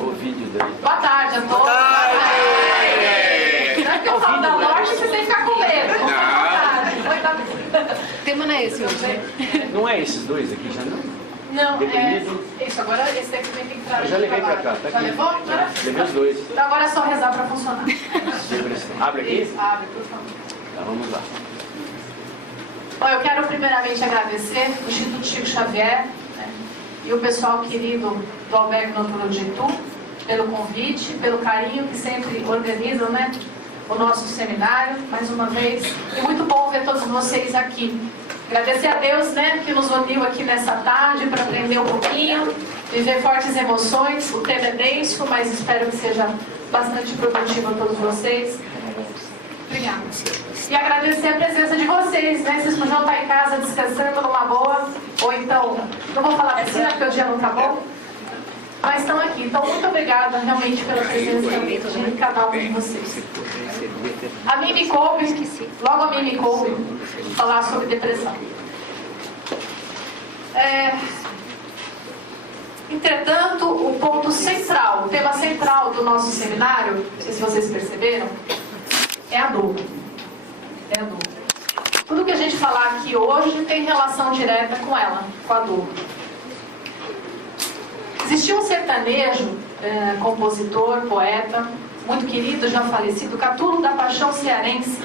O vídeo daí. Boa tarde a todos. Boa tarde. Não é que eu falo da morte, vocês têm que ficar com medo. Boa tarde. O tema não é esse hoje. Não é esses dois aqui já não? Não, Deprimido. isso, agora esse daqui também tem que trazer. Eu já levei pra cá, tá Já aqui. levou? Já. Levei os dois. Então agora é só rezar pra funcionar. Depressão. Abre aqui? Isso, abre, por favor. Então vamos lá. Bom, eu quero primeiramente agradecer o Instituto Chico Xavier, né, e o pessoal querido do Albergue Noturno de Itu pelo convite, pelo carinho que sempre organizam, né, o nosso seminário, mais uma vez. E muito bom ver todos vocês aqui. Agradecer a Deus, né, que nos uniu aqui nessa tarde para aprender um pouquinho, viver fortes emoções. O tema é denso, mas espero que seja bastante produtivo a todos vocês. Obrigada. E agradecer a presença de vocês, né? Vocês podiam estar em casa descansando numa boa, ou então, não vou falar piscina porque o dia não está bom, mas estão aqui. Então, muito obrigada realmente pela presença de cada um de vocês. A mim me coube, logo a mim me coube, falar sobre depressão. Entretanto, o ponto central, o tema central do nosso seminário, não sei se vocês perceberam, é a dor. É a dor. Tudo que a gente falar aqui hoje tem relação direta com ela, com a dor. Existia um sertanejo, compositor, poeta, muito querido, já falecido, Catulo da Paixão Cearense.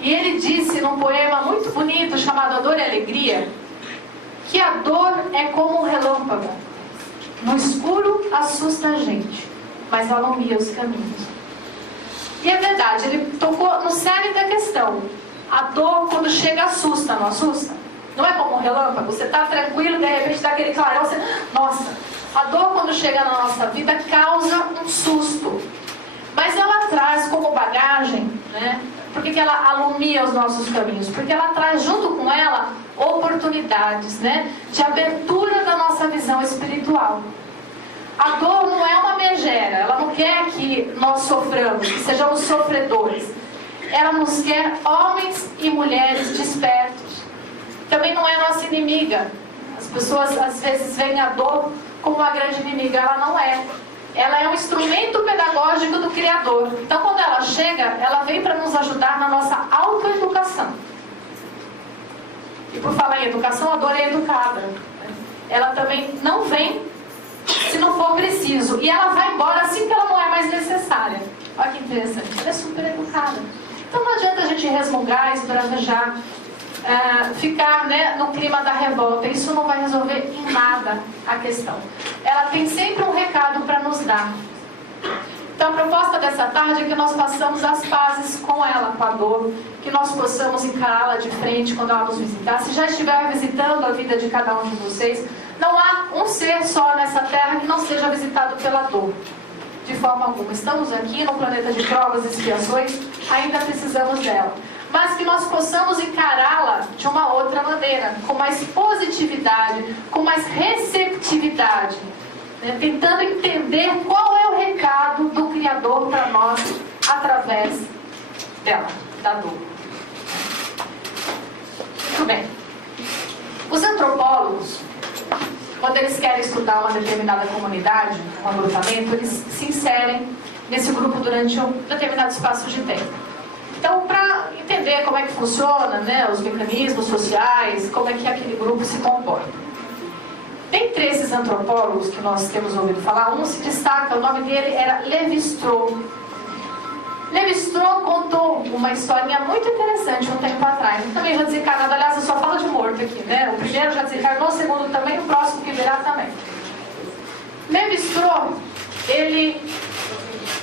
E ele disse num poema muito bonito chamado A Dor e Alegria, que a dor é como um relâmpago. No escuro assusta a gente, mas alumia os caminhos. E é verdade, ele tocou no cerne da questão. A dor, quando chega, assusta, não assusta? Não é como um relâmpago, você está tranquilo, de repente dá aquele clarão, você... Nossa, a dor, quando chega na nossa vida, causa um susto. Mas ela traz como bagagem, né? Por que ela alumia os nossos caminhos? Porque ela traz junto com ela oportunidades, né, de abertura da nossa visão espiritual. A dor não é uma megera, ela não quer que nós soframos, que sejamos sofredores. Ela nos quer homens e mulheres despertos. Também não é nossa inimiga. As pessoas às vezes veem a dor como uma grande inimiga, ela não é. Ela é um instrumento pedagógico do Criador. Então, quando ela chega, ela vem para nos ajudar na nossa autoeducação. E por falar em educação, a dor é educada. Ela também não vem se não for preciso. E ela vai embora assim que ela não é mais necessária. Olha que interessante. Ela é super educada. Então não adianta a gente resmungar, esbravejar, ficar, né, no clima da revolta. Isso não vai resolver em nada a questão. Ela tem sempre um recado para nos dar. Então a proposta dessa tarde é que nós façamos as pazes com ela, com a dor, que nós possamos encará-la de frente quando ela nos visitar. Se já estiver visitando a vida de cada um de vocês, não há um ser só nessa terra que não seja visitado pela dor. De forma alguma. Estamos aqui no planeta de provas e expiações, ainda precisamos dela. Mas que nós possamos encará-la de uma outra maneira, com mais positividade, com mais receptividade, né? Tentando entender qual é o recado do Criador para nós através dela, da dor. Muito bem. Os antropólogos, quando eles querem estudar uma determinada comunidade, um agrupamento, eles se inserem nesse grupo durante um determinado espaço de tempo. Então, para entender como é que funciona, né, os mecanismos sociais, como é que aquele grupo se comporta. Dentre esses antropólogos que nós temos ouvido falar, um se destaca, o nome dele era Lévi-Strauss. Lévi-Strauss contou uma historinha muito interessante um tempo atrás. Ele também já desencarnado, aliás, eu só falo de morto aqui, né? O primeiro já desencarnou, o segundo também, o próximo que virá também. Lévi-Strauss, ele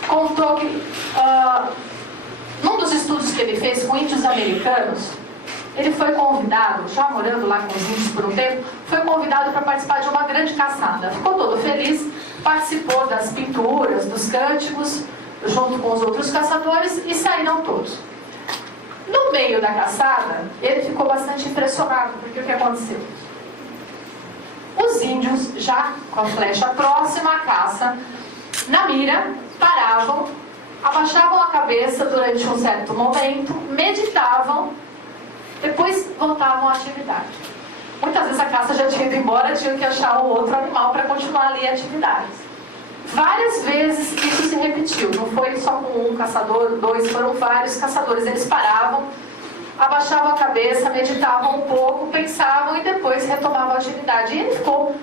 contou que num dos estudos que ele fez com índios americanos, ele foi convidado, já morando lá com os índios por um tempo, foi convidado para participar de uma grande caçada. Ficou todo feliz, participou das pinturas, dos cânticos, junto com os outros caçadores, e saíram todos. No meio da caçada, ele ficou bastante impressionado, porque o que aconteceu? Os índios, já com a flecha próxima à caça, na mira, paravam, abaixavam a cabeça durante um certo momento, meditavam, depois voltavam à atividade. Muitas vezes a caça já tinha ido embora, tinham que achar um outro animal para continuar ali a atividade. várias vezes isso se repetiu. Não foi só com um caçador, dois, foram vários caçadores. Eles paravam, abaixavam a cabeça, meditavam um pouco, pensavam e depois retomavam a atividade. E ele ficou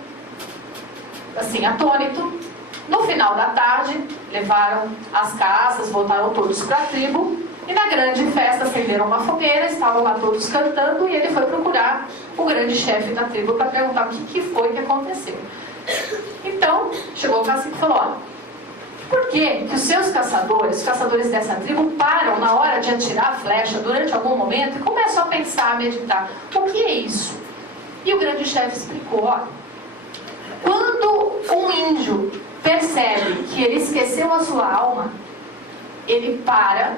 assim, atônito. No final da tarde, levaram as caças, voltaram todos para a tribo. E na grande festa acenderam uma fogueira, estavam lá todos cantando. E ele foi procurar o grande chefe da tribo para perguntar o que foi que aconteceu. Então, chegou o cacique e falou: olha, por que os seus caçadores, os caçadores dessa tribo, param na hora de atirar a flecha durante algum momento e começam a pensar, a meditar? O que é isso? E o grande chefe explicou: olha, quando um índio percebe que ele esqueceu a sua alma, ele para,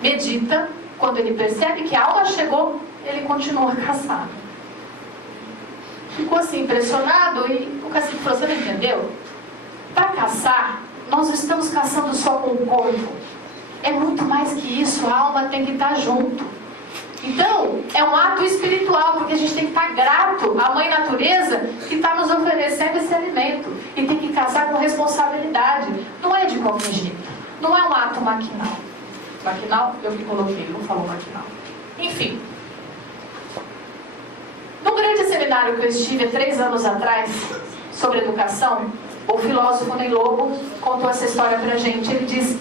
medita. Quando ele percebe que a alma chegou, ele continua a caçar. Ficou assim impressionado e o cacique falou: você não entendeu? Para caçar, nós não estamos caçando só com o corpo. É muito mais que isso, a alma tem que estar junto. Então, é um ato espiritual, porque a gente tem que estar grato à Mãe Natureza que está nos oferecendo esse alimento. E tem que caçar com responsabilidade. Não é de qualquer jeito. Não é um ato maquinal. Maquinal, eu que coloquei, não falou maquinal. Enfim. No grande seminário que eu estive há 3 anos atrás, sobre educação, o filósofo Ney Lobo contou essa história pra gente. Ele diz: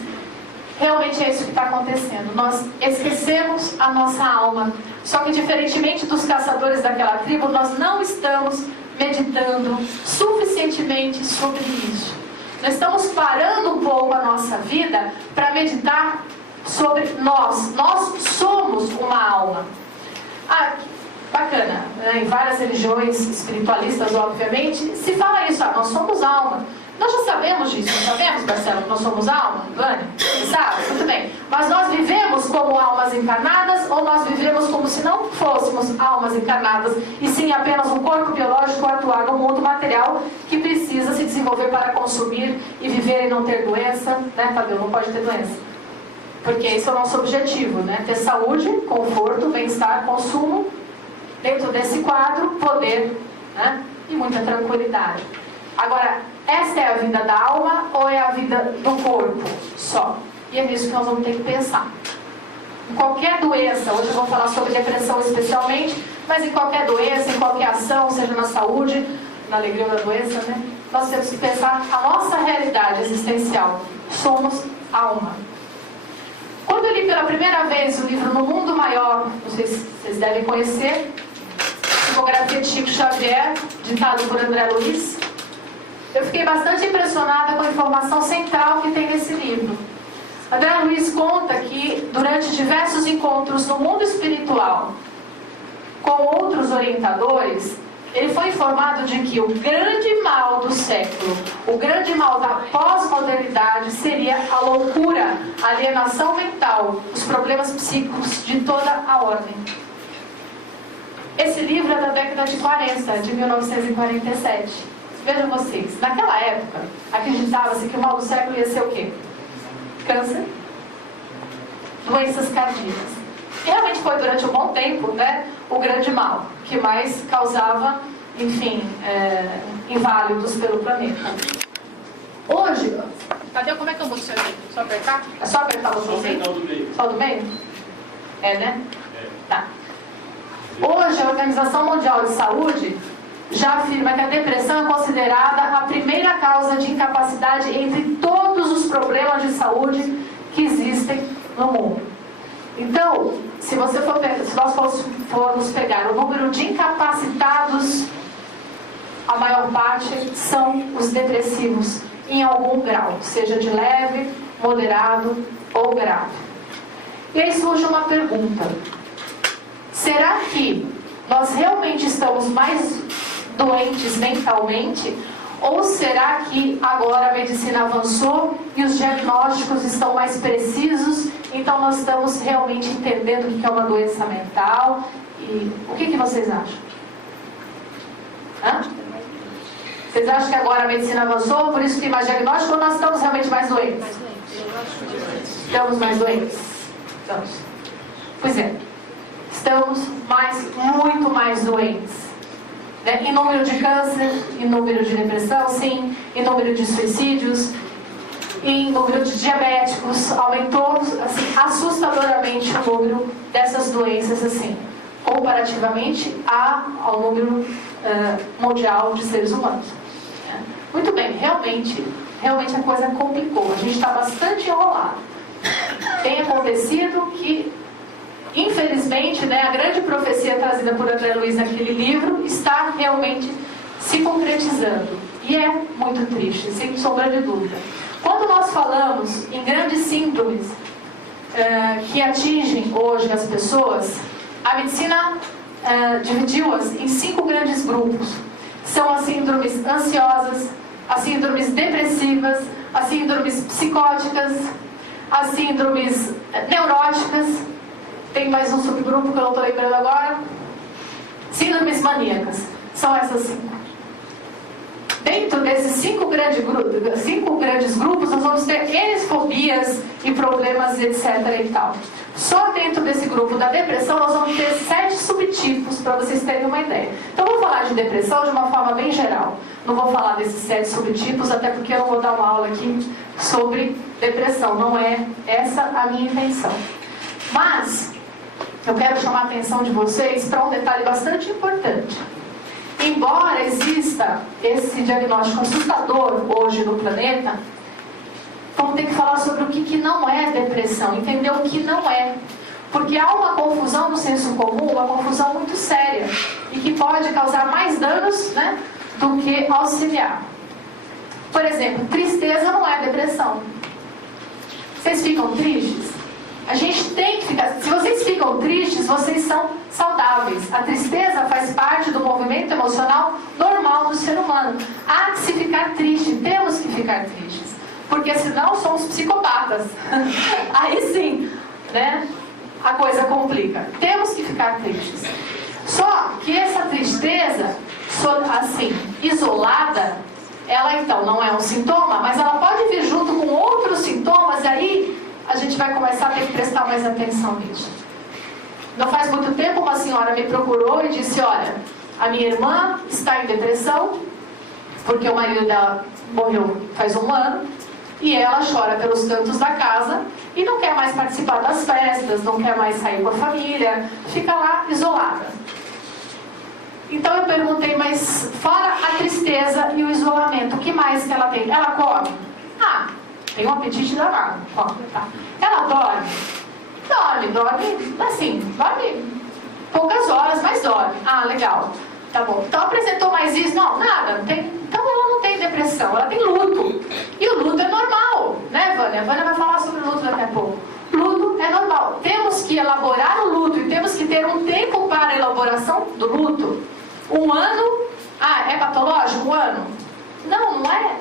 realmente é isso que está acontecendo. Nós esquecemos a nossa alma. Só que, diferentemente dos caçadores daquela tribo, nós não estamos meditando suficientemente sobre isso. Nós estamos parando um pouco a nossa vida para meditar sobre nós. Nós somos uma alma. Bacana, né? Em várias religiões espiritualistas, obviamente, se fala isso: nós somos alma. Nós já sabemos disso, não sabemos, Marcelo, que nós somos alma? Vânia? Você sabe? Muito bem. Mas nós vivemos como almas encarnadas ou nós vivemos como se não fôssemos almas encarnadas e sim apenas um corpo biológico a atuar no mundo material que precisa se desenvolver para consumir e viver e não ter doença, né, Tadeu? Não pode ter doença. Porque esse é o nosso objetivo, né? Ter saúde, conforto, bem-estar, consumo. Dentro desse quadro, poder, né? E muita tranquilidade. Agora, esta é a vida da alma ou é a vida do corpo só? E é nisso que nós vamos ter que pensar. Em qualquer doença, hoje eu vou falar sobre depressão especialmente, mas em qualquer doença, em qualquer ação, seja na saúde, na alegria ou na doença, né? Nós temos que pensar a nossa realidade existencial. Somos alma. Quando eu li pela primeira vez o livro No Mundo Maior, não sei se vocês devem conhecer, psicografia de Chico Xavier, ditado por André Luiz, eu fiquei bastante impressionada com a informação central que tem nesse livro. André Luiz conta que, durante diversos encontros no mundo espiritual com outros orientadores, ele foi informado de que o grande mal do século, o grande mal da pós-modernidade seria a loucura, a alienação mental, os problemas psíquicos de toda a ordem. Esse livro é da década de 40, de 1947. Vejam vocês, naquela época, acreditava-se que o mal do século ia ser o quê? Câncer, doenças cardíacas. E realmente foi durante um bom tempo, né, o grande mal, que mais causava, enfim, inválidos pelo planeta. Hoje... Tadeu, como é que eu mudo isso aqui? Só apertar? É só apertar o botãozinho? Só do meio. Só do meio? É, né? Tá. Hoje, a Organização Mundial de Saúde já afirma que a depressão é considerada a primeira causa de incapacidade entre todos os problemas de saúde que existem no mundo. Então, se nós formos pegar o número de incapacitados, a maior parte são os depressivos, em algum grau, seja de leve, moderado ou grave. E aí surge uma pergunta: será que nós realmente estamos mais doentes mentalmente? Ou será que agora a medicina avançou e os diagnósticos estão mais precisos, então nós estamos realmente entendendo o que é uma doença mental? E o que vocês acham? Hã? Vocês acham que agora a medicina avançou, por isso tem mais diagnóstico, ou nós estamos realmente mais doentes? Estamos mais doentes? Estamos. Pois é. Estamos muito mais doentes. né? Em número de câncer, em número de depressão, sim, em número de suicídios, em número de diabéticos, aumentou assim, assustadoramente o número dessas doenças, assim, comparativamente ao número mundial de seres humanos. Muito bem, realmente a coisa complicou, a gente está bastante enrolado. Tem acontecido que, infelizmente, né, a grande profecia trazida por André Luiz naquele livro está realmente se concretizando. E é muito triste, sem sombra de dúvida. Quando nós falamos em grandes síndromes que atingem hoje as pessoas, a medicina dividiu-as em 5 grandes grupos. São as síndromes ansiosas, as síndromes depressivas, as síndromes psicóticas, as síndromes neuróticas, tem mais um subgrupo que eu não estou lembrando agora, síndromes maníacas. São essas 5. Dentro desses 5 grandes grupos, nós vamos ter N fobias e problemas, etc. e tal. Só dentro desse grupo da depressão, nós vamos ter 7 subtipos, para vocês terem uma ideia. Então, eu vou falar de depressão de uma forma bem geral. Não vou falar desses 7 subtipos, até porque eu não vou dar uma aula aqui sobre depressão. Não é essa a minha intenção. Mas, eu quero chamar a atenção de vocês para um detalhe bastante importante. Embora exista esse diagnóstico assustador hoje no planeta, vamos ter que falar sobre o que não é depressão, entender o que não é. Porque há uma confusão no senso comum, uma confusão muito séria, e que pode causar mais danos, né, do que auxiliar. Por exemplo, tristeza não é depressão. Vocês ficam tristes? A gente tem que ficar... Se vocês ficam tristes, vocês são saudáveis. A tristeza faz parte do movimento emocional normal do ser humano. Há que se ficar triste, temos que ficar tristes. Porque senão somos psicopatas. Aí sim, né, a coisa complica. Temos que ficar tristes. Só que essa tristeza, assim, isolada, ela então não é um sintoma, mas ela pode vir junto com outros sintomas, e aí a gente vai começar a ter que prestar mais atenção nisso. Não faz muito tempo, uma senhora me procurou e disse: olha, a minha irmã está em depressão, porque o marido dela morreu faz 1 ano, e ela chora pelos cantos da casa, e não quer mais participar das festas, não quer mais sair com a família, fica lá isolada. Então eu perguntei, mas fora a tristeza e o isolamento, o que mais que ela tem? Ela come? Tem um apetite danado. Tá. Ela dorme, assim, dorme poucas horas, mas dorme. Legal. Tá bom. Então apresentou mais isso? Não, nada. Não tem. Então ela não tem depressão, ela tem luto. E o luto é normal, né, Vânia? A Vânia vai falar sobre o luto daqui a pouco. Luto é normal. Temos que elaborar o luto e temos que ter um tempo para a elaboração do luto. 1 ano? É patológico? 1 ano? Não é.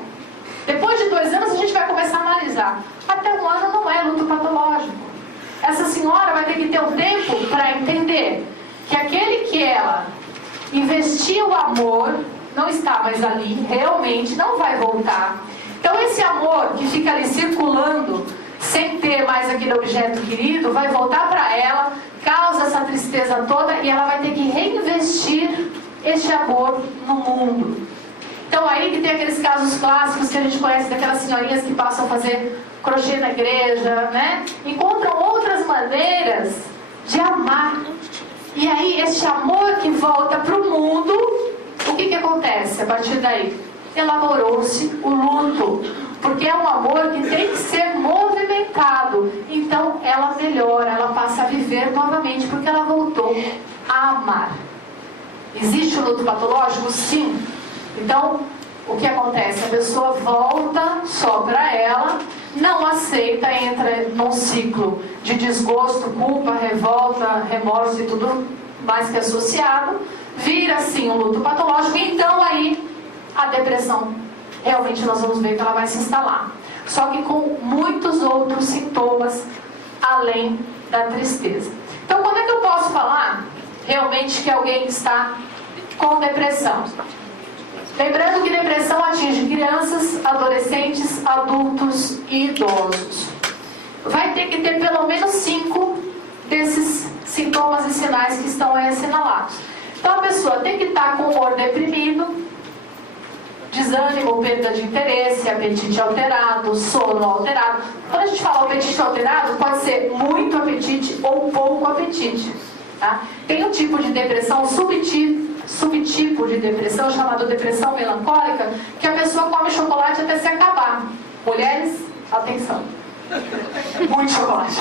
Depois de 2 anos a gente vai começar a analisar. Até 1 ano não é luto patológico. Essa senhora vai ter que ter um tempo para entender que aquele que ela investiu o amor não está mais ali, realmente não vai voltar. Então esse amor que fica ali circulando sem ter mais aquele objeto querido vai voltar para ela, causa essa tristeza toda, e ela vai ter que reinvestir este amor no mundo. Então aí que tem aqueles casos clássicos que a gente conhece, daquelas senhorinhas que passam a fazer crochê na igreja, né? Encontram outras maneiras de amar. E aí este amor que volta para o mundo, o que acontece a partir daí? Elaborou-se o luto, porque é um amor que tem que ser movimentado. Então ela melhora, ela passa a viver novamente, porque ela voltou a amar. Existe o luto patológico? Sim. Então, o que acontece? A pessoa volta só para ela, não aceita, entra num ciclo de desgosto, culpa, revolta, remorso e tudo mais que é associado, vira assim um luto patológico, e então aí a depressão, realmente nós vamos ver que ela vai se instalar. Só que com muitos outros sintomas, além da tristeza. Então, quando é que eu posso falar realmente que alguém está com depressão? Lembrando que depressão atinge crianças, adolescentes, adultos e idosos. Vai ter que ter pelo menos 5 desses sintomas e sinais que estão aí assinalados. Então a pessoa tem que estar com o humor deprimido, desânimo, perda de interesse, apetite alterado, sono alterado. Quando a gente fala apetite alterado, pode ser muito apetite ou pouco apetite. Tá? Tem um tipo de depressão, subtipo de depressão, chamado depressão melancólica, que a pessoa come chocolate até se acabar. Mulheres, atenção. Muito chocolate.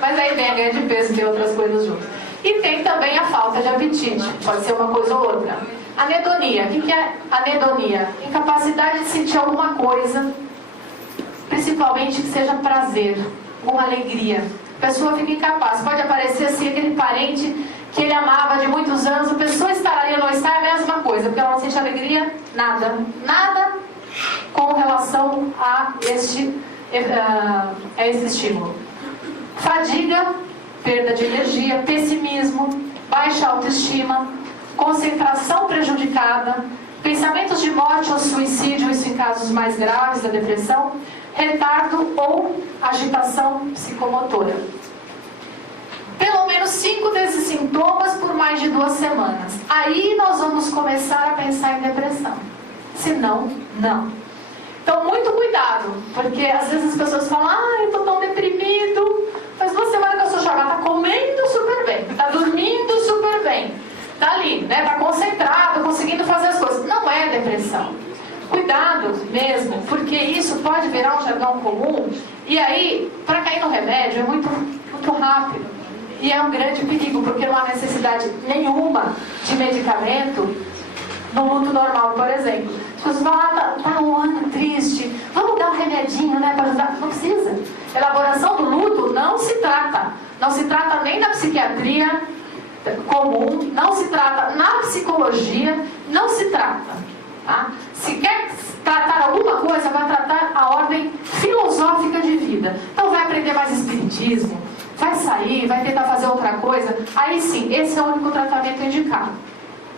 Mas aí vem a ganho de peso e tem outras coisas juntas. E tem também a falta de apetite. Pode ser uma coisa ou outra. Anedonia. O que é anedonia? Incapacidade de sentir alguma coisa, principalmente que seja prazer, uma alegria. A pessoa fica incapaz. Pode aparecer assim aquele parente que ele amava de muitos anos, a pessoa estar ali ou não está, é a mesma coisa, porque ela não sente alegria, nada. Nada com relação a este estímulo. Fadiga, perda de energia, pessimismo, baixa autoestima, concentração prejudicada, pensamentos de morte ou suicídio, isso em casos mais graves da depressão, retardo ou agitação psicomotora. Pelo menos 5 desses sintomas por mais de 2 semanas. Aí nós vamos começar a pensar em depressão. Se não, não. Então, muito cuidado, porque às vezes as pessoas falam, eu estou tão deprimido, faz 2 semanas que eu sou chorada, está comendo super bem, está dormindo super bem, está ali, né? Está concentrado, conseguindo fazer as coisas. Não é depressão. Cuidado mesmo, porque isso pode virar um jargão comum, e aí, para cair no remédio, é muito rápido. E é um grande perigo, porque não há necessidade nenhuma de medicamento no luto normal, por exemplo. As pessoas falam, tá um ano triste, vamos dar um remedinho, né, para ajudar. Não precisa. Elaboração do luto não se trata. Não se trata nem na psiquiatria comum, não se trata na psicologia, não se trata. Tá? Se quer tratar alguma coisa, vai tratar a ordem filosófica de vida. Então vai aprender mais espiritismo, vai sair, vai tentar fazer outra coisa. Aí sim, esse é o único tratamento indicado.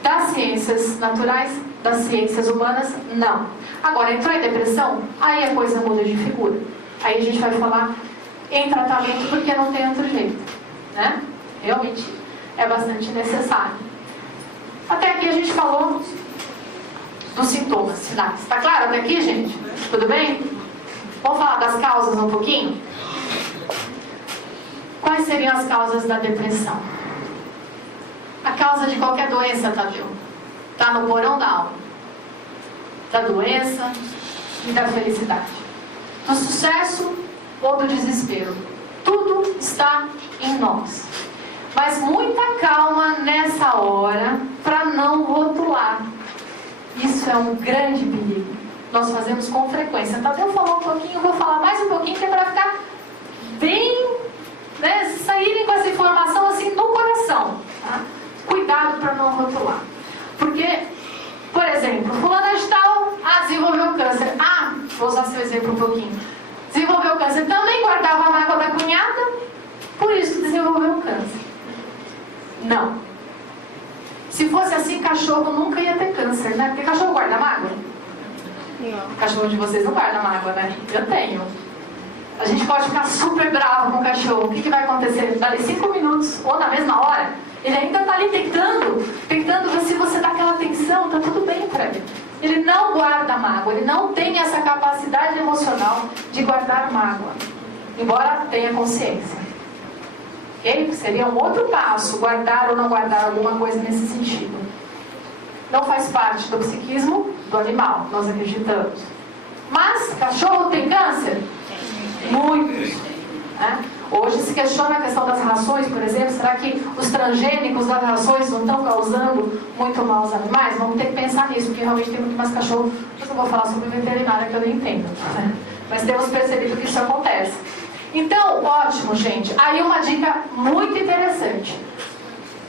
Das ciências naturais, das ciências humanas, não. Agora, entrou em depressão, aí a coisa muda de figura. Aí a gente vai falar em tratamento porque não tem outro jeito, né? Realmente é bastante necessário. Até aqui a gente falou dos sintomas, sinais. Tá claro até aqui, gente? Tudo bem? Vamos falar das causas um pouquinho? Quais seriam as causas da depressão? A causa de qualquer doença, Tadeu, está no porão da alma. Da doença e da felicidade. Do sucesso ou do desespero. Tudo está em nós. Mas muita calma nessa hora para não rotular. Isso é um grande perigo. Nós fazemos com frequência. Tadeu falou um pouquinho, vou falar mais um pouquinho, que é para ficar bem, né, saírem com essa informação assim no coração. Tá? Cuidado para não rotular. Porque, por exemplo, fulana de tal, desenvolveu câncer. Vou usar seu exemplo um pouquinho. Desenvolveu câncer. Também guardava a mágoa da cunhada, por isso desenvolveu câncer. Não. Se fosse assim, cachorro nunca ia ter câncer, né? Porque cachorro guarda mágoa? Não. Cachorro de vocês não guarda mágoa, né? Eu tenho. A gente pode ficar super bravo com o cachorro. O que vai acontecer? Dali 5 minutos, ou na mesma hora, ele ainda está ali tentando ver se você dá aquela atenção, tá tudo bem para ele. Ele não guarda mágoa, ele não tem essa capacidade emocional de guardar mágoa, embora tenha consciência. Ok? Seria um outro passo, guardar ou não guardar alguma coisa nesse sentido. Não faz parte do psiquismo do animal, nós acreditamos. Mas, cachorro tem câncer? Muitos. Né? Hoje se questiona a questão das rações, por exemplo. Será que os transgênicos das rações não estão causando muito mal aos animais? Vamos ter que pensar nisso, porque realmente tem muito mais cachorro. Eu não vou falar sobre veterinária, que eu não entendo, né? Mas temos percebido que isso acontece. Então, ótimo, gente. Aí uma dica muito interessante.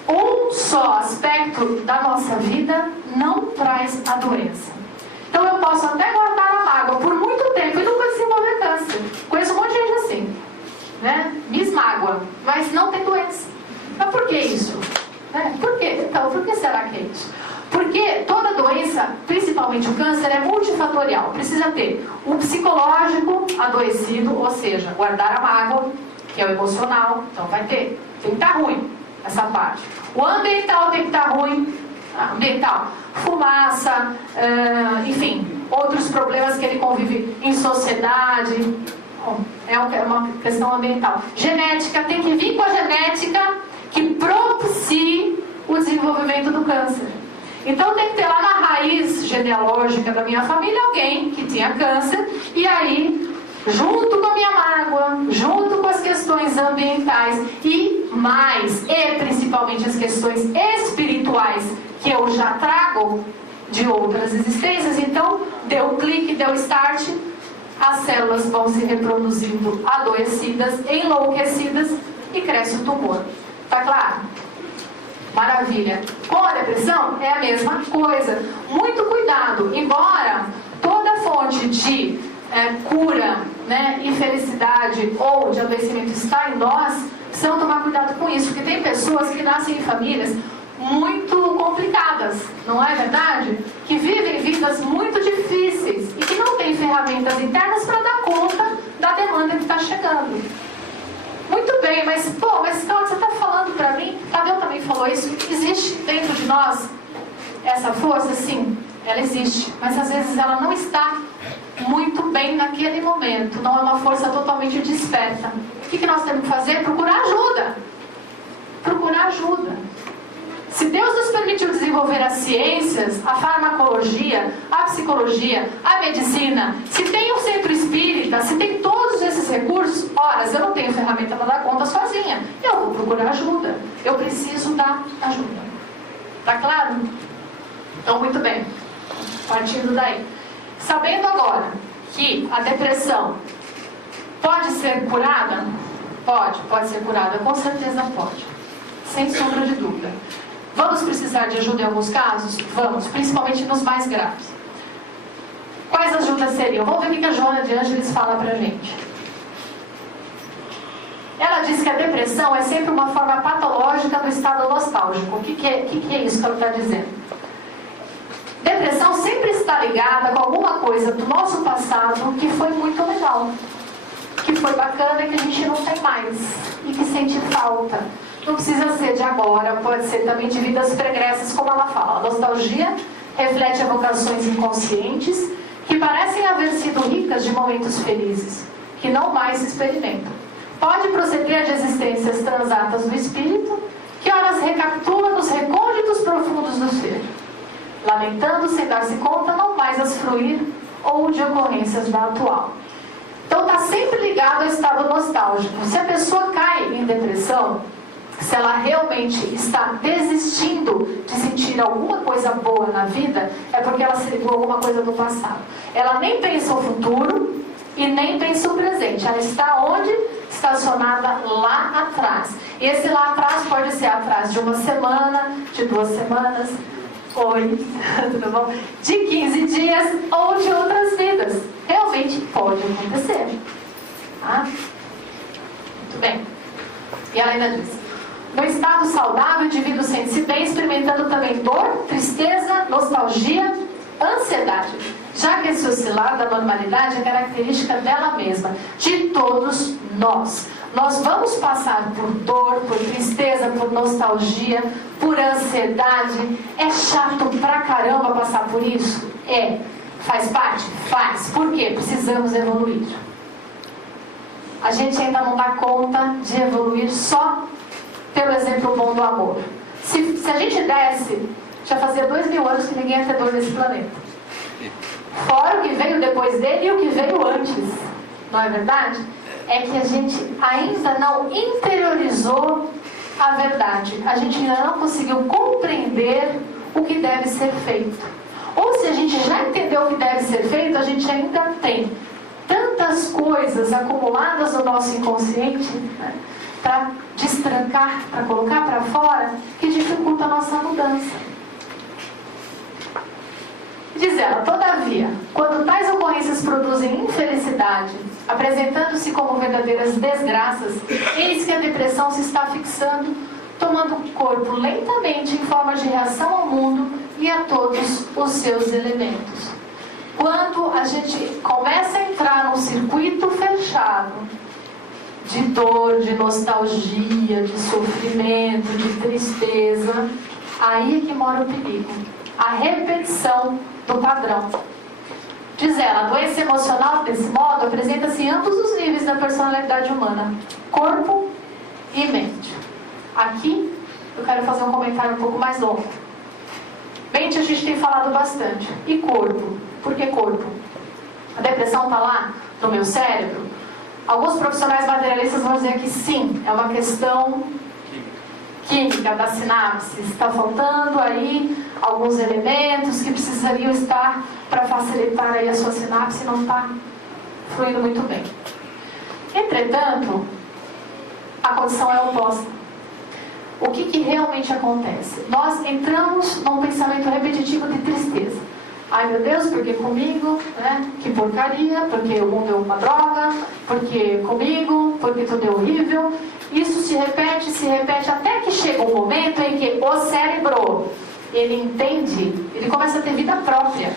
Um só aspecto da nossa vida não traz a doença. Então eu posso até guardar a mágoa por muito tempo e nunca desenvolver câncer. Conheço um monte de gente assim, né? Me esmágoa, mas não tem doença. Mas por que isso? Né? Por quê? Então, por que será que é isso? Porque toda doença, principalmente o câncer, é multifatorial. Precisa ter o psicológico adoecido, ou seja, guardar a mágoa, que é o emocional. Então vai ter. Tem que estar ruim. essa parte. O ambiental tem que estar ruim. Ambiental, fumaça, enfim, outros problemas que ele convive em sociedade. Bom, é uma questão ambiental. Genética, tem que vir com a genética que propicie o desenvolvimento do câncer. Então tem que ter lá na raiz genealógica da minha família alguém que tinha câncer, e aí, junto com a minha mágoa, junto com as questões ambientais e principalmente as questões espirituais que eu já trago de outras existências, então deu clique, deu start, as células vão se reproduzindo adoecidas, enlouquecidas e cresce o tumor. Tá claro? Maravilha. Com a depressão é a mesma coisa. Muito cuidado, embora toda fonte de cura, né, e felicidade ou de adoecimento está em nós, precisamos tomar cuidado com isso, porque tem pessoas que nascem em famílias muito complicadas, não é verdade? Que vivem vidas muito difíceis e que não têm ferramentas internas para dar conta da demanda que está chegando. Muito bem, mas Cláudia, você está falando para mim, Tadeu também falou isso, existe dentro de nós essa força? Sim, ela existe, mas às vezes ela não está muito bem naquele momento, não é uma força totalmente desperta. O que nós temos que fazer? Procurar ajuda. Procurar ajuda. Se Deus nos permitiu desenvolver as ciências, a farmacologia, a psicologia, a medicina, se tem um centro espírita, se tem todos esses recursos, ora, eu não tenho ferramenta para dar conta sozinha. Eu vou procurar ajuda. Eu preciso da ajuda. Tá claro? Então, muito bem. Partindo daí. Sabendo agora que a depressão pode ser curada? Pode ser curada. Com certeza pode. Sem sombra de dúvida. Vamos precisar de ajuda em alguns casos? Vamos, principalmente nos mais graves. Quais ajudas seriam? Vamos ver o que a Joana de Ângeles fala pra gente. Ela diz que a depressão é sempre uma forma patológica do estado nostálgico. O que é isso que ela está dizendo? Depressão sempre está ligada com alguma coisa do nosso passado que foi muito legal, que foi bacana e que a gente não tem mais e que sente falta. Não precisa ser de agora, pode ser também de vidas pregressas, como ela fala. A nostalgia reflete evocações inconscientes que parecem haver sido ricas de momentos felizes, que não mais se experimentam. Pode proceder de existências transatas do espírito, que horas recapitula nos recônditos profundos do ser, lamentando sem dar-se conta não mais as fruir ou de ocorrências da atual. Então está sempre ligado ao estado nostálgico. Se a pessoa cai em depressão, se ela realmente está desistindo de sentir alguma coisa boa na vida, é porque ela se ligou a alguma coisa do passado. Ela nem pensa o futuro e nem pensa o presente. Ela está onde? Estacionada lá atrás. E esse lá atrás pode ser atrás de uma semana, de 2 semanas, oi, tudo bom? De 15 dias ou de outras vidas. Realmente pode acontecer. Tá? Muito bem. E ela ainda diz: no estado saudável, o indivíduo sente-se bem, experimentando também dor, tristeza, nostalgia, ansiedade, já que esse oscilar da normalidade é característica dela mesma, de todos nós. Nós vamos passar por dor, por tristeza, por nostalgia, por ansiedade. É chato pra caramba passar por isso? É. Faz parte? Faz. Por quê? Precisamos evoluir. A gente ainda não dá conta de evoluir só pelo exemplo bom do amor. Se a gente desse, já fazia 2000 anos que ninguém ia ter dor nesse planeta. Fora o que veio depois dele e o que veio antes. Não é verdade? É que a gente ainda não interiorizou a verdade. A gente ainda não conseguiu compreender o que deve ser feito. Ou se a gente já entendeu o que deve ser feito, a gente ainda tem tantas coisas acumuladas no nosso inconsciente, né, para destrancar, para colocar para fora, que dificulta a nossa mudança. Diz ela: todavia, quando tais ocorrências produzem infelicidade, apresentando-se como verdadeiras desgraças, eis que a depressão se está fixando, tomando o corpo lentamente em forma de reação ao mundo e a todos os seus elementos. Quando a gente começa a entrar num circuito fechado de dor, de nostalgia, de sofrimento, de tristeza, aí é que mora o perigo. A repetição do padrão. Diz ela, a doença emocional, desse modo, apresenta-se em ambos os níveis da personalidade humana, corpo e mente. Aqui, eu quero fazer um comentário um pouco mais longo. Mente a gente tem falado bastante. E corpo? Por que corpo? A depressão está lá no meu cérebro? Alguns profissionais materialistas vão dizer que sim, é uma questão química da sinapse. Está faltando aí alguns elementos que precisariam estar para facilitar aí a sua sinapse e não está fluindo muito bem. Entretanto, a condição é oposta. O que realmente acontece? Nós entramos num pensamento repetitivo de tristeza. Ai meu Deus, porque comigo, né? Que porcaria, porque o mundo é uma droga, porque comigo, porque tudo é horrível. Isso se repete, até que chega um momento em que o cérebro, ele entende, ele começa a ter vida própria.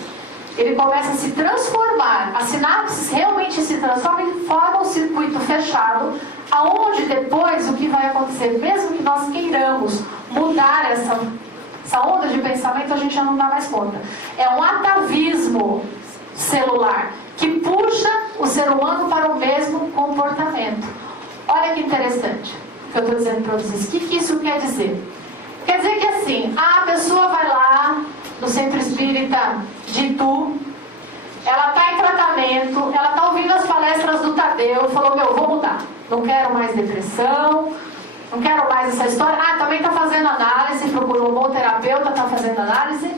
Ele começa a se transformar, as sinapses realmente se transformam e formam um circuito fechado, aonde depois o que vai acontecer, mesmo que nós queiramos mudar essa onda de pensamento, a gente já não dá mais conta. É um atavismo celular que puxa o ser humano para o mesmo comportamento. Olha que interessante o que eu estou dizendo para vocês. O que isso quer dizer? Quer dizer que assim, a pessoa vai lá no Centro Espírita de Itu, ela está em tratamento, ela está ouvindo as palestras do Tadeu e falou, vou mudar, não quero mais depressão, não quero mais essa história. Também está fazendo análise, procurou um bom terapeuta, está fazendo análise.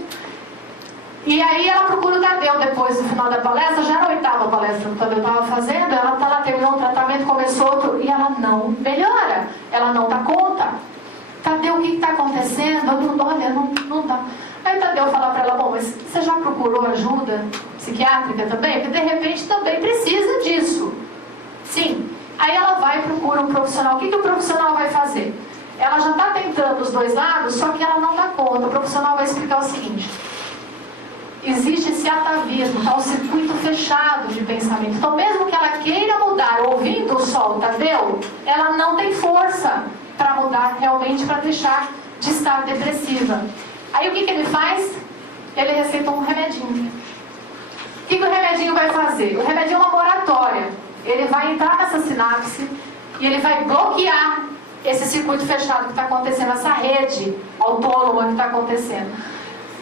E aí ela procura o Tadeu depois do final da palestra, já era a 8ª palestra que o Tadeu estava fazendo, ela está lá, terminou um tratamento, começou outro, e ela não melhora, ela não dá conta. Tadeu, o que está acontecendo? Olha, não dá. Aí o Tadeu fala para ela, mas você já procurou ajuda psiquiátrica também? Porque de repente também precisa disso. Sim. Aí ela vai e procura um profissional. O que o profissional vai fazer? Ela já está tentando os dois lados, só que ela não dá conta. O profissional vai explicar o seguinte. Existe esse atavismo, está um circuito fechado de pensamento. Então mesmo que ela queira mudar, ouvindo só o Tadeu, ela não tem força para mudar realmente, para deixar de estar depressiva. Aí o que ele faz? Ele receita um remedinho. O que o remedinho vai fazer? O remedinho é uma moratória. Ele vai entrar nessa sinapse e ele vai bloquear esse circuito fechado que está acontecendo, essa rede autônoma que está acontecendo.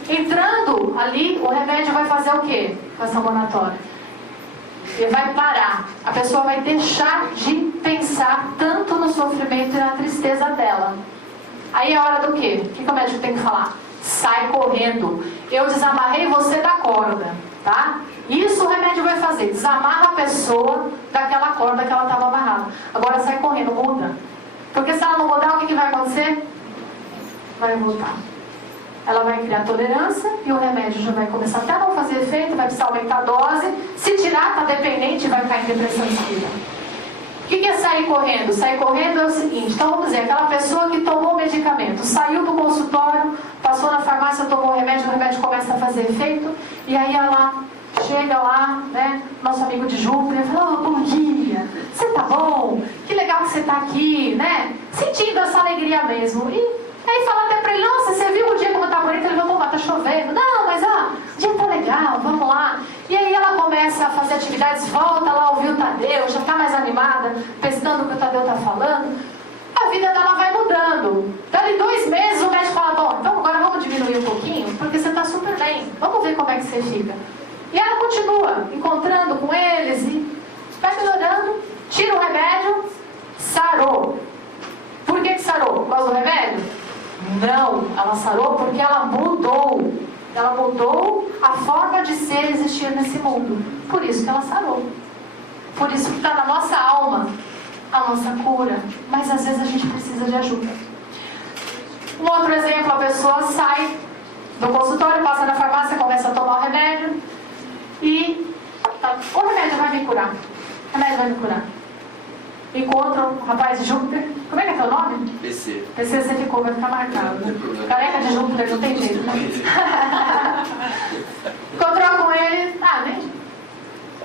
Entrando ali, o remédio vai fazer o quê com essa moratória? Ele vai parar. A pessoa vai deixar de pensar tanto no sofrimento e na tristeza dela. Aí é a hora do quê? O que o médico tem que falar? Sai correndo. Eu desamarrei você da corda, tá? Isso o remédio vai fazer. Desamarra a pessoa daquela corda que ela estava amarrada. Agora sai correndo, muda. Porque se ela não mudar, o que vai acontecer? Vai voltar. Ela vai criar tolerância e o remédio já vai começar até a não fazer efeito, vai precisar aumentar a dose. Se tirar, está dependente e vai cair em depressão espírita. O que é sair correndo? Sair correndo é o seguinte, então vamos dizer, aquela pessoa que tomou o medicamento, saiu do consultório, passou na farmácia, tomou o remédio começa a fazer efeito, e aí ela chega lá, né, nosso amigo de Júpiter, fala, bom dia, você tá bom? Que legal que você tá aqui, né? Sentindo essa alegria mesmo. E aí fala até pra ele, nossa, você viu o dia como tá bonito? Ele falou, tá chovendo. Não, mas o dia tá legal, vamos lá. E aí ela começa a fazer atividades, volta lá, ouvir o Tadeu, já tá mais animada, pensando o que o Tadeu tá falando. A vida dela vai mudando. Dali 2 meses o médico fala, bom, então agora vamos diminuir um pouquinho, porque você tá super bem. Vamos ver como é que você fica. E ela continua encontrando com eles e vai melhorando, tira o remédio, sarou. Por que sarou? Por causa do remédio? Não, ela sarou porque ela mudou. Ela mudou a forma de ser e existir nesse mundo. Por isso que ela sarou. Por isso que está na nossa alma a nossa cura. Mas às vezes a gente precisa de ajuda. Um outro exemplo, a pessoa sai do consultório, passa na farmácia, começa a tomar o remédio e o remédio vai me curar. O remédio vai me curar. Encontra um rapaz de Júpiter. Como é que é teu nome? PC. PC você ficou, vai ficar marcado. Careca de Júpiter, não tem jeito, né? Encontrou com ele.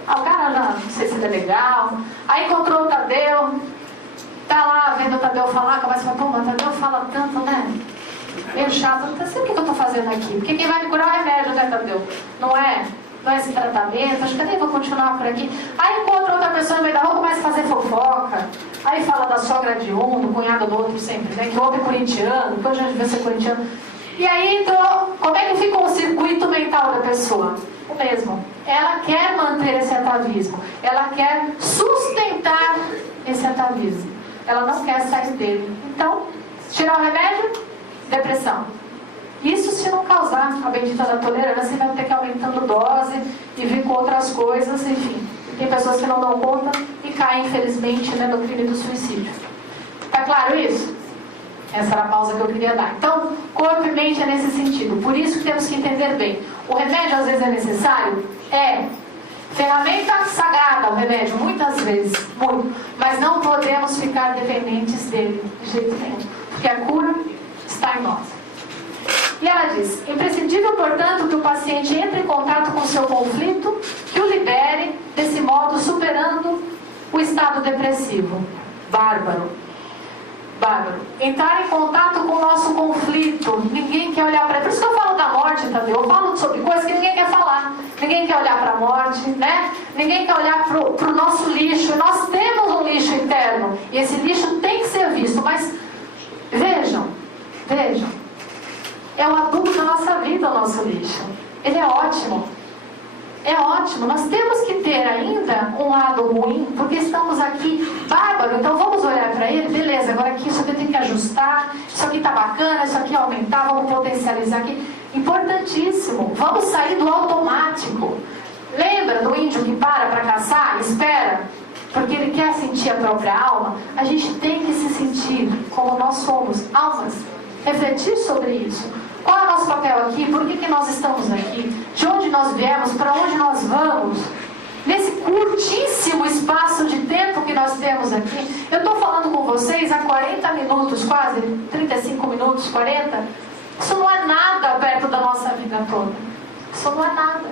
O cara já, não sei se ele é legal. Aí encontrou o Tadeu. Tá lá vendo o Tadeu falar, começa a falar, pô, mas o Tadeu fala tanto, né? Meio chato, não sei o que eu tô fazendo aqui. Porque quem vai me curar é o remédio, né, Tadeu? Não é? Não é esse tratamento, acho que eu nem vou continuar por aqui. Aí encontra outra pessoa no meio da rua, começa a fazer fofoca. Aí fala da sogra de um, do cunhado do outro sempre, né? Que o homem é corintiano, que hoje já devia ser corintiano. E aí, então, como é que fica o circuito mental da pessoa? O mesmo. Ela quer manter esse atavismo. Ela quer sustentar esse atavismo. Ela não quer sair dele. Então, tirar o remédio, depressão. Isso se não causar a bendita da tolerância, vai ter que ir aumentando dose e vir com outras coisas, enfim. Tem pessoas que não dão conta e caem, infelizmente, né, no crime do suicídio. Tá claro isso? Essa era a pausa que eu queria dar. Então, corpo e mente é nesse sentido. Por isso que temos que entender bem. O remédio às vezes é necessário? É. Ferramenta sagrada, o remédio, muitas vezes, muito. Mas não podemos ficar dependentes dele, de jeito nenhum. Porque a cura está em nós. E ela diz, imprescindível, portanto, que o paciente entre em contato com o seu conflito, que o libere, desse modo superando o estado depressivo. Bárbaro. Entrar em contato com o nosso conflito. Ninguém quer olhar para ele. Por isso que eu falo da morte, Tadeu. Eu falo sobre coisas que ninguém quer falar. Ninguém quer olhar para a morte, né? Ninguém quer olhar para o nosso lixo. Nós temos um lixo interno. E esse lixo tem que ser visto. Mas vejam. É o adubo da nossa vida, o nosso lixo. Ele é ótimo. Nós temos que ter ainda um lado ruim, porque estamos aqui bárbaro, então vamos olhar para ele, beleza, agora aqui isso aqui eu tenho que ajustar, isso aqui está bacana, isso aqui aumentar, vamos potencializar aqui. Importantíssimo. Vamos sair do automático. Lembra do índio que para caçar, espera, porque ele quer sentir a própria alma? A gente tem que se sentir como nós somos, almas. Refletir sobre isso. Qual é o nosso papel aqui? Por que nós estamos aqui? De onde nós viemos? Para onde nós vamos? Nesse curtíssimo espaço de tempo que nós temos aqui. Eu estou falando com vocês há 40 minutos, quase 35 minutos, 40. Isso não é nada perto da nossa vida toda. Isso não é nada.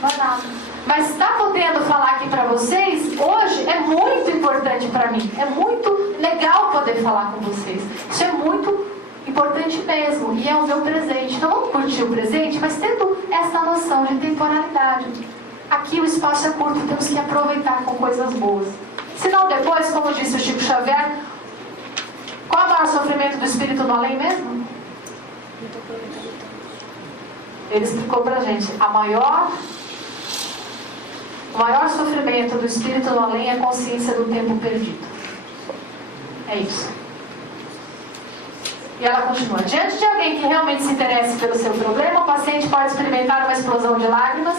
Não é nada. Mas estar podendo falar aqui para vocês hoje é muito importante para mim. É muito legal poder falar com vocês. Isso é muito importante mesmo, e é o meu presente. Então vamos curtir o presente, mas tendo essa noção de temporalidade. Aqui o espaço é curto, temos que aproveitar com coisas boas. Senão depois, como disse o Chico Xavier, qual é o maior sofrimento do espírito no além mesmo? Ele explicou pra gente, o maior sofrimento do espírito no além é a consciência do tempo perdido. É isso. E ela continua, diante de alguém que realmente se interesse pelo seu problema, o paciente pode experimentar uma explosão de lágrimas.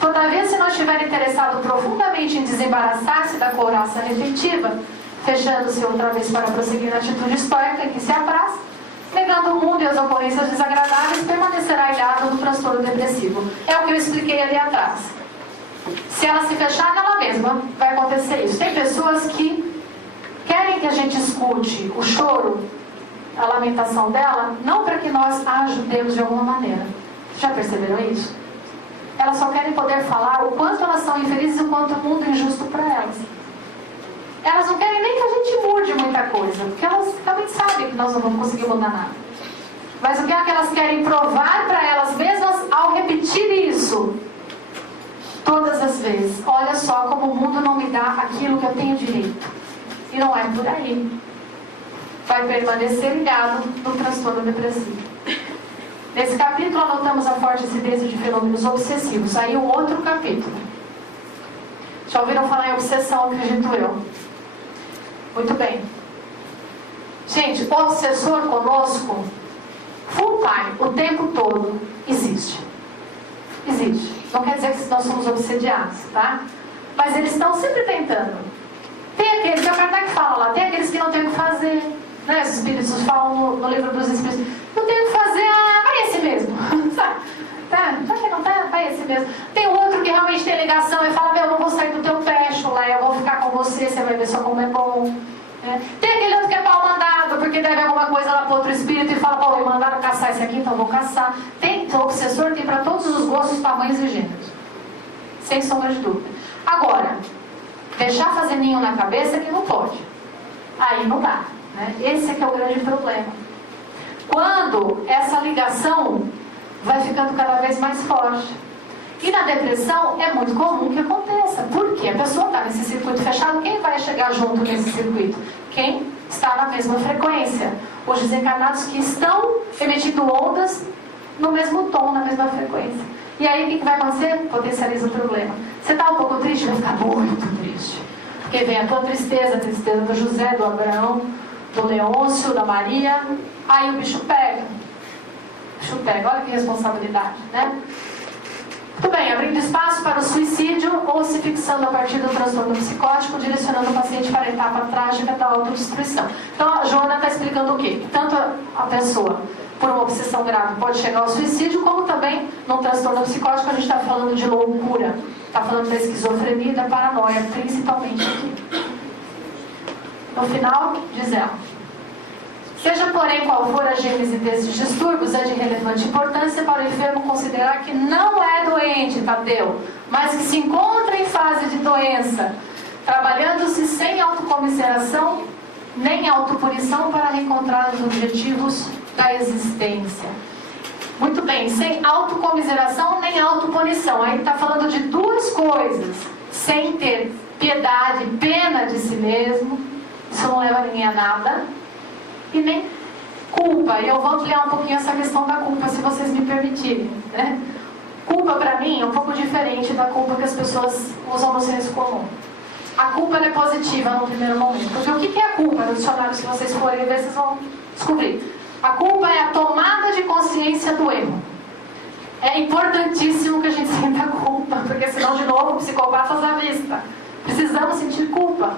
Todavia, se não estiver interessado profundamente em desembaraçar-se da couraça repetitiva, fechando-se outra vez para prosseguir na atitude estoica em que se apraz, negando o mundo e as ocorrências desagradáveis, permanecerá ilhado no transtorno depressivo. É o que eu expliquei ali atrás. Se ela se fechar nela mesma, vai acontecer isso. Tem pessoas que querem que a gente escute o choro, a lamentação dela, não para que nós a ajudemos de alguma maneira. Já perceberam isso? Elas só querem poder falar o quanto elas são infelizes e o quanto o mundo é injusto para elas. Elas não querem nem que a gente mude muita coisa, porque elas também sabem que nós não vamos conseguir mudar nada. Mas o que é que elas querem provar para elas mesmas ao repetir isso? Todas as vezes. Olha só como o mundo não me dá aquilo que eu tenho direito. E não é por aí. Vai permanecer ligado no transtorno depressivo. Nesse capítulo anotamos a forte incidência de fenômenos obsessivos. Aí um outro capítulo. Já ouviram falar em obsessão, acredito eu. Muito bem. Gente, o obsessor conosco, full time, o tempo todo, existe. Existe. Não quer dizer que nós somos obsediados, tá? Mas eles estão sempre tentando. Tem aqueles, que o Kardec fala lá, tem aqueles que não tem o que fazer. Né? Os espíritos falam no livro dos espíritos, não tem o que fazer, vai esse mesmo. Sabe? Tá? Já que não tá, vai esse mesmo. Tem outro que realmente tem ligação e fala, eu não vou sair do teu pecho lá, eu vou ficar com você, você vai ver só como é bom. Tem aquele outro que é pau mandado, porque deve alguma coisa lá para outro espírito e fala, pô, me mandaram caçar esse aqui, então eu vou caçar. O obsessor tem para todos os gostos, tamanhos e gêneros. Sem sombra de dúvida. Agora, deixar fazer ninho na cabeça que não pode. aí não dá, né? Esse é que é o grande problema. Quando essa ligação vai ficando cada vez mais forte. E na depressão é muito comum que aconteça. Por quê? A pessoa está nesse circuito fechado, quem vai chegar junto nesse circuito? Quem está na mesma frequência. Os desencarnados que estão emitindo ondas no mesmo tom, na mesma frequência. E aí o que vai acontecer? Potencializa o problema. Você está um pouco triste? Vai ficar muito triste. Porque vem a tua tristeza, a tristeza do José, do Abraão, do Leôncio, da Maria. Aí o bicho pega. O bicho pega, olha que responsabilidade, né? Muito bem, abrindo espaço para o suicídio ou se fixando a partir do transtorno psicótico, direcionando o paciente para a etapa trágica da autodestruição. Então a Joana está explicando o quê? Tanto a pessoa, por uma obsessão grave, pode chegar ao suicídio, como também no transtorno psicótico a gente está falando de loucura. Está falando da esquizofrenia e da paranoia, principalmente aqui. No final, diz ela: seja, porém, qual for a gênese desses distúrbios, é de relevante importância para o enfermo considerar que não é doente, Tadeu, mas que se encontra em fase de doença, trabalhando-se sem autocomiseração nem autopunição para reencontrar os objetivos da existência. Muito bem, sem autocomiseração nem autopunição. Aí está falando de duas coisas: sem ter piedade, pena de si mesmo, isso não leva ninguém a nada, e nem culpa. E eu vou ampliar um pouquinho essa questão da culpa, se vocês me permitirem, né? Culpa para mim é um pouco diferente da culpa que as pessoas usam no senso comum. A culpa é positiva no primeiro momento. Porque o que é a culpa? No dicionário, se vocês forem ver, vocês vão descobrir. A culpa é a tomada de consciência do erro. É importantíssimo que a gente sinta culpa, porque senão, de novo, psicopatas à vista. Precisamos sentir culpa.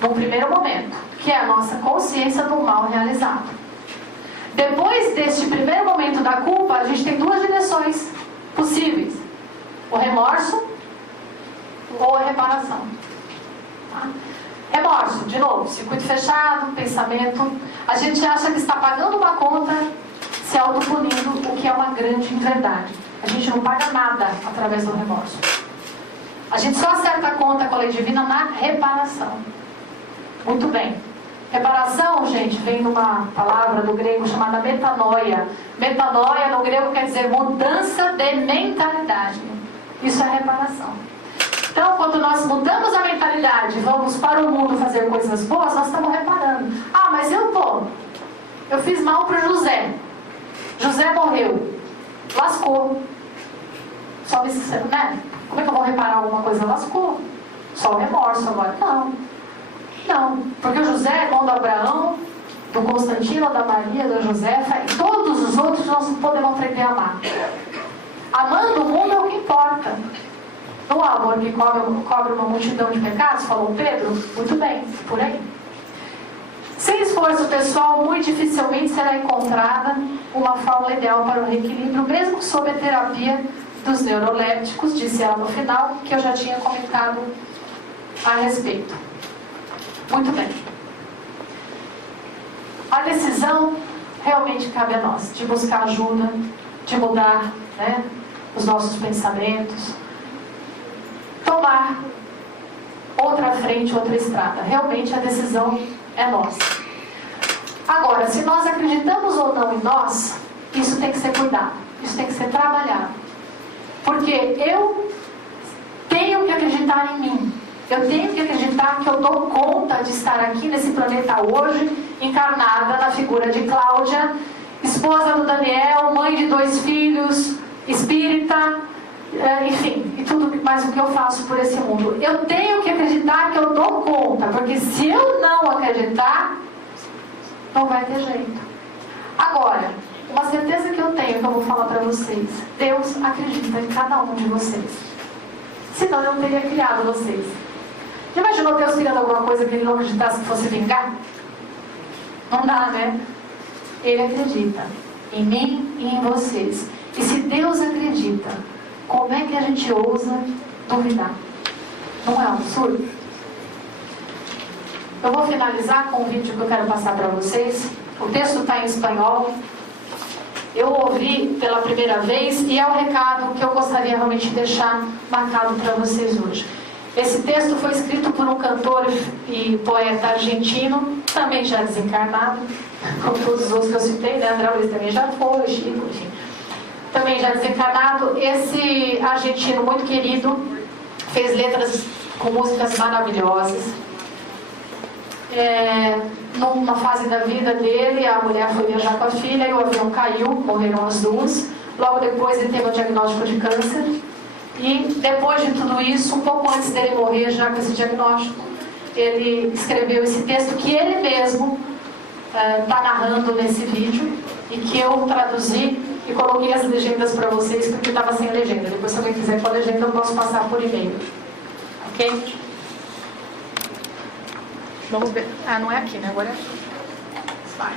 No primeiro momento, que é a nossa consciência do mal realizado. Depois deste primeiro momento da culpa, a gente tem duas direções possíveis: o remorso ou a reparação. Tá? Remorso, de novo, circuito fechado, pensamento. A gente acha que está pagando uma conta se autopunindo, o que é uma grande inverdade. A gente não paga nada através do remorso. A gente só acerta a conta com a lei divina na reparação. Muito bem. Reparação, gente, vem numa palavra do grego chamada metanoia. Metanoia no grego quer dizer mudança de mentalidade. Isso é reparação. Então, quando nós mudamos a mentalidade, vamos para o mundo fazer coisas boas, nós estamos reparando. Ah, mas eu fiz mal para o José. José morreu. Lascou. Só me sincero, né? Como é que eu vou reparar alguma coisa? Lascou. Só o remorso agora. Não, porque o José é irmão do Abraão, do Constantino, da Maria, da Josefa, e todos os outros nós podemos aprender a amar. Amando o mundo é o que importa. Não há amor que cobre uma multidão de pecados, falou Pedro? Muito bem, por aí. Sem esforço pessoal, muito dificilmente será encontrada uma fórmula ideal para o reequilíbrio, mesmo sob a terapia dos neurolépticos, disse ela no final, que eu já tinha comentado a respeito. Muito bem. A decisão realmente cabe a nós, de buscar ajuda, de mudar, né, os nossos pensamentos, tomar outra frente, outra estrada. Realmente a decisão é nossa. Agora, se nós acreditamos ou não em nós, isso tem que ser cuidado, isso tem que ser trabalhado. Porque eu tenho que acreditar em mim. Eu tenho que acreditar que eu dou conta de estar aqui nesse planeta hoje, encarnada na figura de Cláudia, esposa do Daniel, mãe de 2 filhos, espírita, enfim, e tudo mais o que eu faço por esse mundo. Eu tenho que acreditar que eu dou conta, porque se eu não acreditar, não vai ter jeito. Agora, uma certeza que eu tenho, que eu vou falar para vocês: Deus acredita em cada um de vocês. Senão eu não teria criado vocês. Já imaginou Deus criando alguma coisa que ele não acreditasse que fosse vingar? Não dá, né? Ele acredita em mim e em vocês. E se Deus acredita, como é que a gente ousa duvidar? Não é um absurdo? Eu vou finalizar com um vídeo que eu quero passar para vocês. O texto está em espanhol. Eu ouvi pela primeira vez e é o recado que eu gostaria realmente de deixar marcado para vocês hoje. Esse texto foi escrito por um cantor e poeta argentino, também já desencarnado, como todos os outros que eu citei, né? André Luiz também já foi, Chico, enfim. Também já desencarnado. Esse argentino muito querido fez letras com músicas maravilhosas. Numa fase da vida dele, a mulher foi viajar com a filha e o avião caiu, morreram as duas. Logo depois ele teve um diagnóstico de câncer. E depois de tudo isso, um pouco antes dele morrer, já com esse diagnóstico, ele escreveu esse texto que ele mesmo está narrando nesse vídeo e que eu traduzi e coloquei as legendas para vocês porque estava sem legenda. Depois, se alguém quiser com a legenda, eu posso passar por e-mail. Ok? Vamos ver. Ah, não é aqui, né? Agora é aqui. Vai.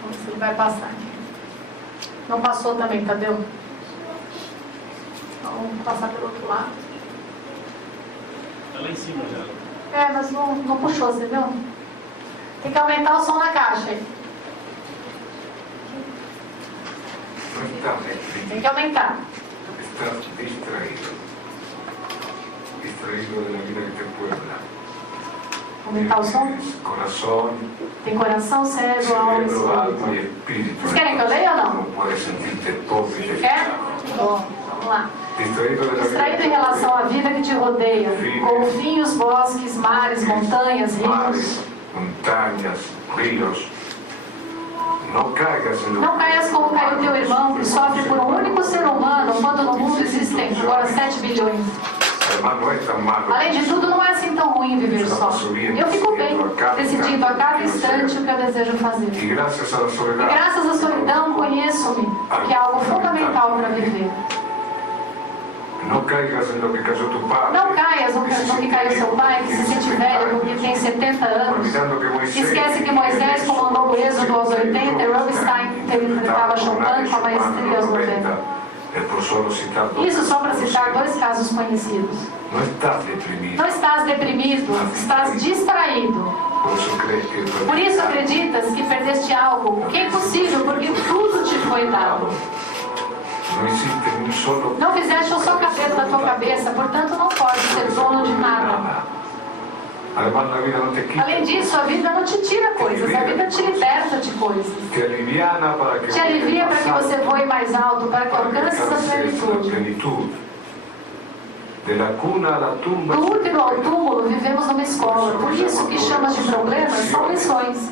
Vamos ver se ele vai passar aqui. Não passou também, Tadeu? Vamos passar pelo outro lado. Está lá em cima já. Mas não puxou, você viu? Tem que aumentar o som na caixa aí. Tem que aumentar. Estás distraído. Distraído de la vida que te puebla. Aumentar o som? Tienes corazón, Tem coração, cérebro, alma e cerebro, alma espírito. y espíritu. ¿Ustedes quieren que eu leia ou não? No puedes sentirte pobre y Quer? desdichado. Bom, vamos lá. Distraído de la vida Distraído em relação à vida que te rodeia, como vinhos, bosques, mares, montanhas, rios. mares, montañas, ríos. No caigas en lo Não caias como caiu teu irmão, que sofre por um único ser humano, quando no mundo existem agora 7 bilhões. Además, no es tan malo. Além de tudo, não é assim tão ruim viver só. Eu fico bem, decidindo a cada instante o que eu desejo fazer. Y gracias a la E soledad, graças à solidão, conheço-me, que é algo fundamental para viver. no caigas en lo que cayó tu padre. Não caias no que caiu seu pai, que se sente velho porque tem 70 anos. Olvidando que Moisés, Esquece que Moisés comandou o êxodo aos 80 e Rubinstein interpretava Chopin com a maestria aos 90. Isso só para citar 2 casos conhecidos. Não estás deprimido. Não estás deprimido, estás distraído. Por isso acreditas que perdeste algo, o que é impossível, porque tudo te foi dado. Não fizeste um só cabelo da tua cabeça, portanto não pode ser dono de nada. Além disso, a vida não te tira coisas, a vida te liberta de coisas. Te alivia para que você voe mais alto, para que alcance a plenitude. Do útero ao túmulo, vivemos numa escola. Por isso, o que chamas de problemas são lições.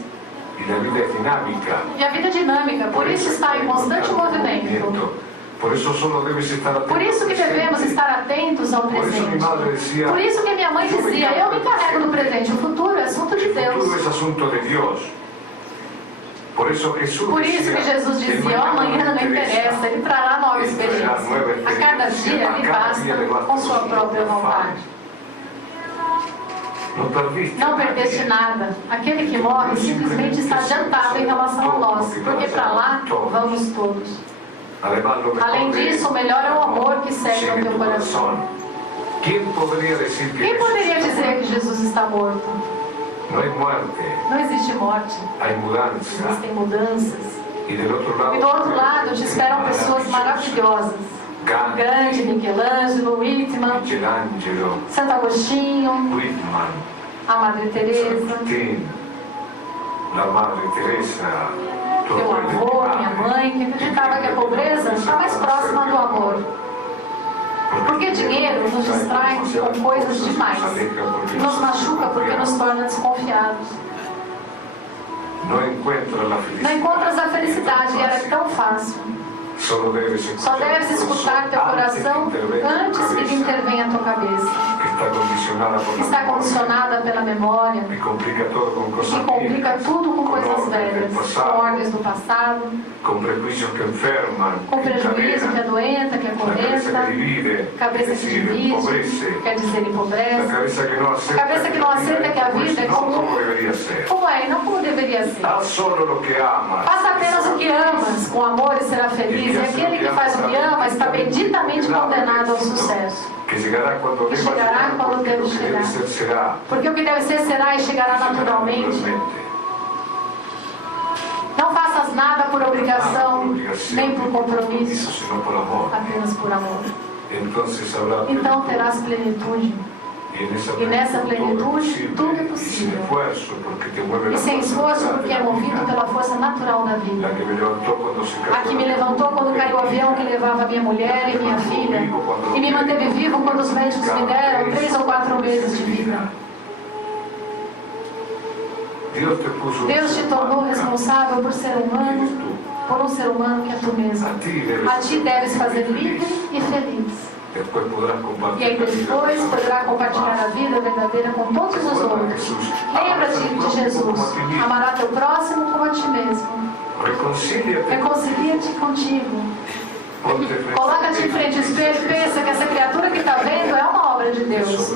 E a vida é dinâmica, por isso está em constante movimento. Por isso que devemos estar atentos ao presente. Por isso que minha mãe dizia, eu me encarrego do presente, o futuro é assunto de Deus. Por isso que Jesus dizia, amanhã não interessa, Ele trará nova experiência. A cada dia Ele basta com sua própria vontade. Não perdeste nada. Aquele que morre simplesmente está adiantado em relação a nós, porque para lá vamos todos. Além disso, o melhor é o amor que segue no teu coração. Quem poderia dizer que Jesus está morto? Não existe morte. Existem mudanças. E do outro lado te esperam pessoas maravilhosas. Gandhi, Michelangelo, Whitman, Santo Agostinho, a Madre Teresa, teu avô, minha mãe, que acreditava que a pobreza está mais próxima do amor. Porque dinheiro nos distrai com coisas demais e nos machuca porque nos torna desconfiados. Não encontras a felicidade e era tão fácil. Só deves escutar teu coração antes que ele intervenha a tua cabeça. Está condicionada pela memória e complica tudo com coisas velhas, com ordens do passado, com prejuízo que adoenta, que acorrenta, cabeça que divide, quer dizer empobrece, cabeça que não aceita que a vida é como é e não como deveria ser. Faça apenas o que amas, com amor e será feliz. E aquele que faz o que ama está benditamente condenado ao sucesso. Que chegará quando deve chegar. Porque o que deve ser será e chegará naturalmente. Não faças faz nada por obrigação, nem por eso, compromisso, sino por amor. apenas por amor. Entonces habrá Então terás plenitude. E nessa plenitude, tudo é possível. E sem esforço, porque é movido pela força natural da vida. A que me levantou quando caiu o avião que levava minha mulher e minha filha, e me manteve vivo quando os médicos me deram 3 ou 4 meses de vida. Deus te tornou responsável por ser humano, por um ser humano que é tu mesmo. A ti deves fazer livre e feliz. E aí depois poderá compartilhar a vida verdadeira com todos os outros. Lembra-te de Jesus. Amará teu próximo como a ti mesmo. Reconcilia-te contigo. Coloca-te em frente ao espelho e pensa que essa criatura que está vendo é uma obra de Deus.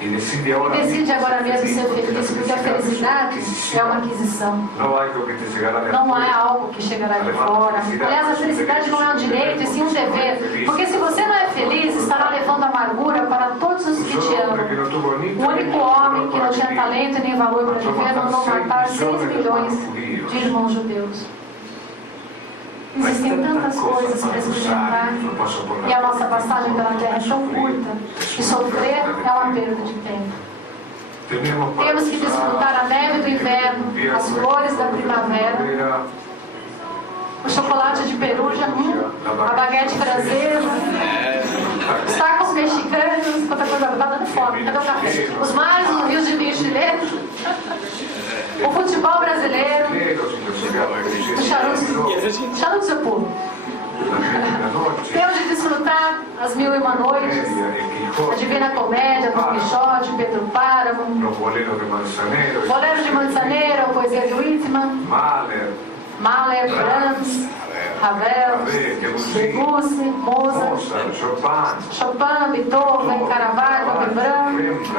E decide agora mesmo ser feliz, porque a felicidade é uma aquisição. Não é algo que chegará de fora. Aliás, a felicidade não é um direito, e sim um dever. Porque se você não é feliz, estará levando amargura para todos os que te amam. O único homem que não tinha talento e nem valor para viver mandou matar 6 milhões de irmãos judeus. Existem tantas coisas para experimentar, e a nossa passagem pela terra é tão curta, que sofrer é uma perda de tempo. Temos que desfrutar a neve do inverno, as flores da primavera, o chocolate de peruja, a baguete francesa, os tacos mexicanos, outra coisa, tá dando fome, cadê o café? Os mares no rio de vinho chileno, o futebol brasileiro, o charuto seu povo. Temos de desfrutar as 1001 noites, a Divina Comédia, Don Quixote, Pedro Páramo, Bolero de Manzanero, Poesia de Whitman, Mahler, Brahms, Ravel, Debussy, Mozart, Chopin, Beethoven, Caravaggio, Rembrandt,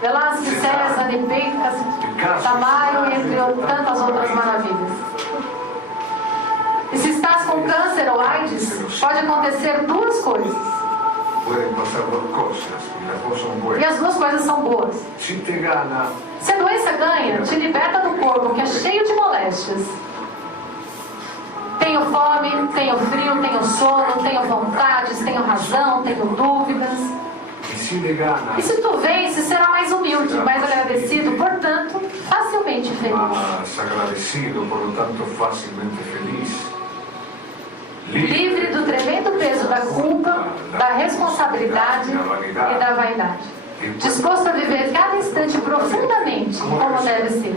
Velázquez, César, Picasso, Tamayo, entre tantas outras maravilhas. E se estás com câncer ou AIDS, pode acontecer 2 coisas. E as 2 coisas são boas. Se a doença ganha, te liberta do corpo, que é cheio de moléstias. Tenho fome, tenho frio, tenho sono, tenho vontades, tenho razão, tenho dúvidas. E se tu vences, será mais humilde, mais agradecido, portanto, facilmente feliz. Livre do tremendo peso da culpa, da responsabilidade e da vaidade. Disposto a viver cada instante profundamente, como deve ser.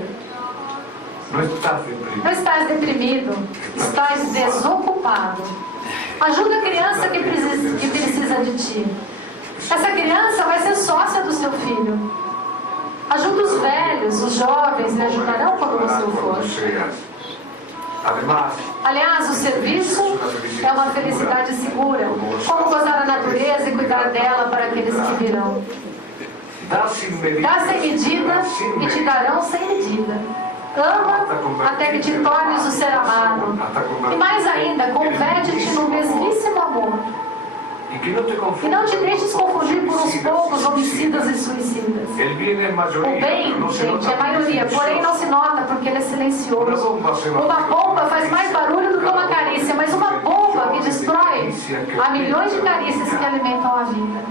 Não estás deprimido, estás desocupado. Ajuda a criança que precisa de ti. Essa criança vai ser sócia do seu filho. Ajuda os velhos, os jovens lhe ajudarão quando você o for. Aliás, o serviço é uma felicidade segura. Como gozar a natureza e cuidar dela para aqueles que virão. Dá sem medida e te darão sem medida. Ama até que te tornes o ser amado. E mais ainda, converte-te no mesmíssimo amor. E não te deixes confundir por uns poucos homicidas e suicidas. O bem, gente, é maioria, porém não se nota porque ele é silencioso. Uma bomba faz mais barulho do que uma carícia, mas uma bomba que destrói há milhões de carícias que alimentam a vida.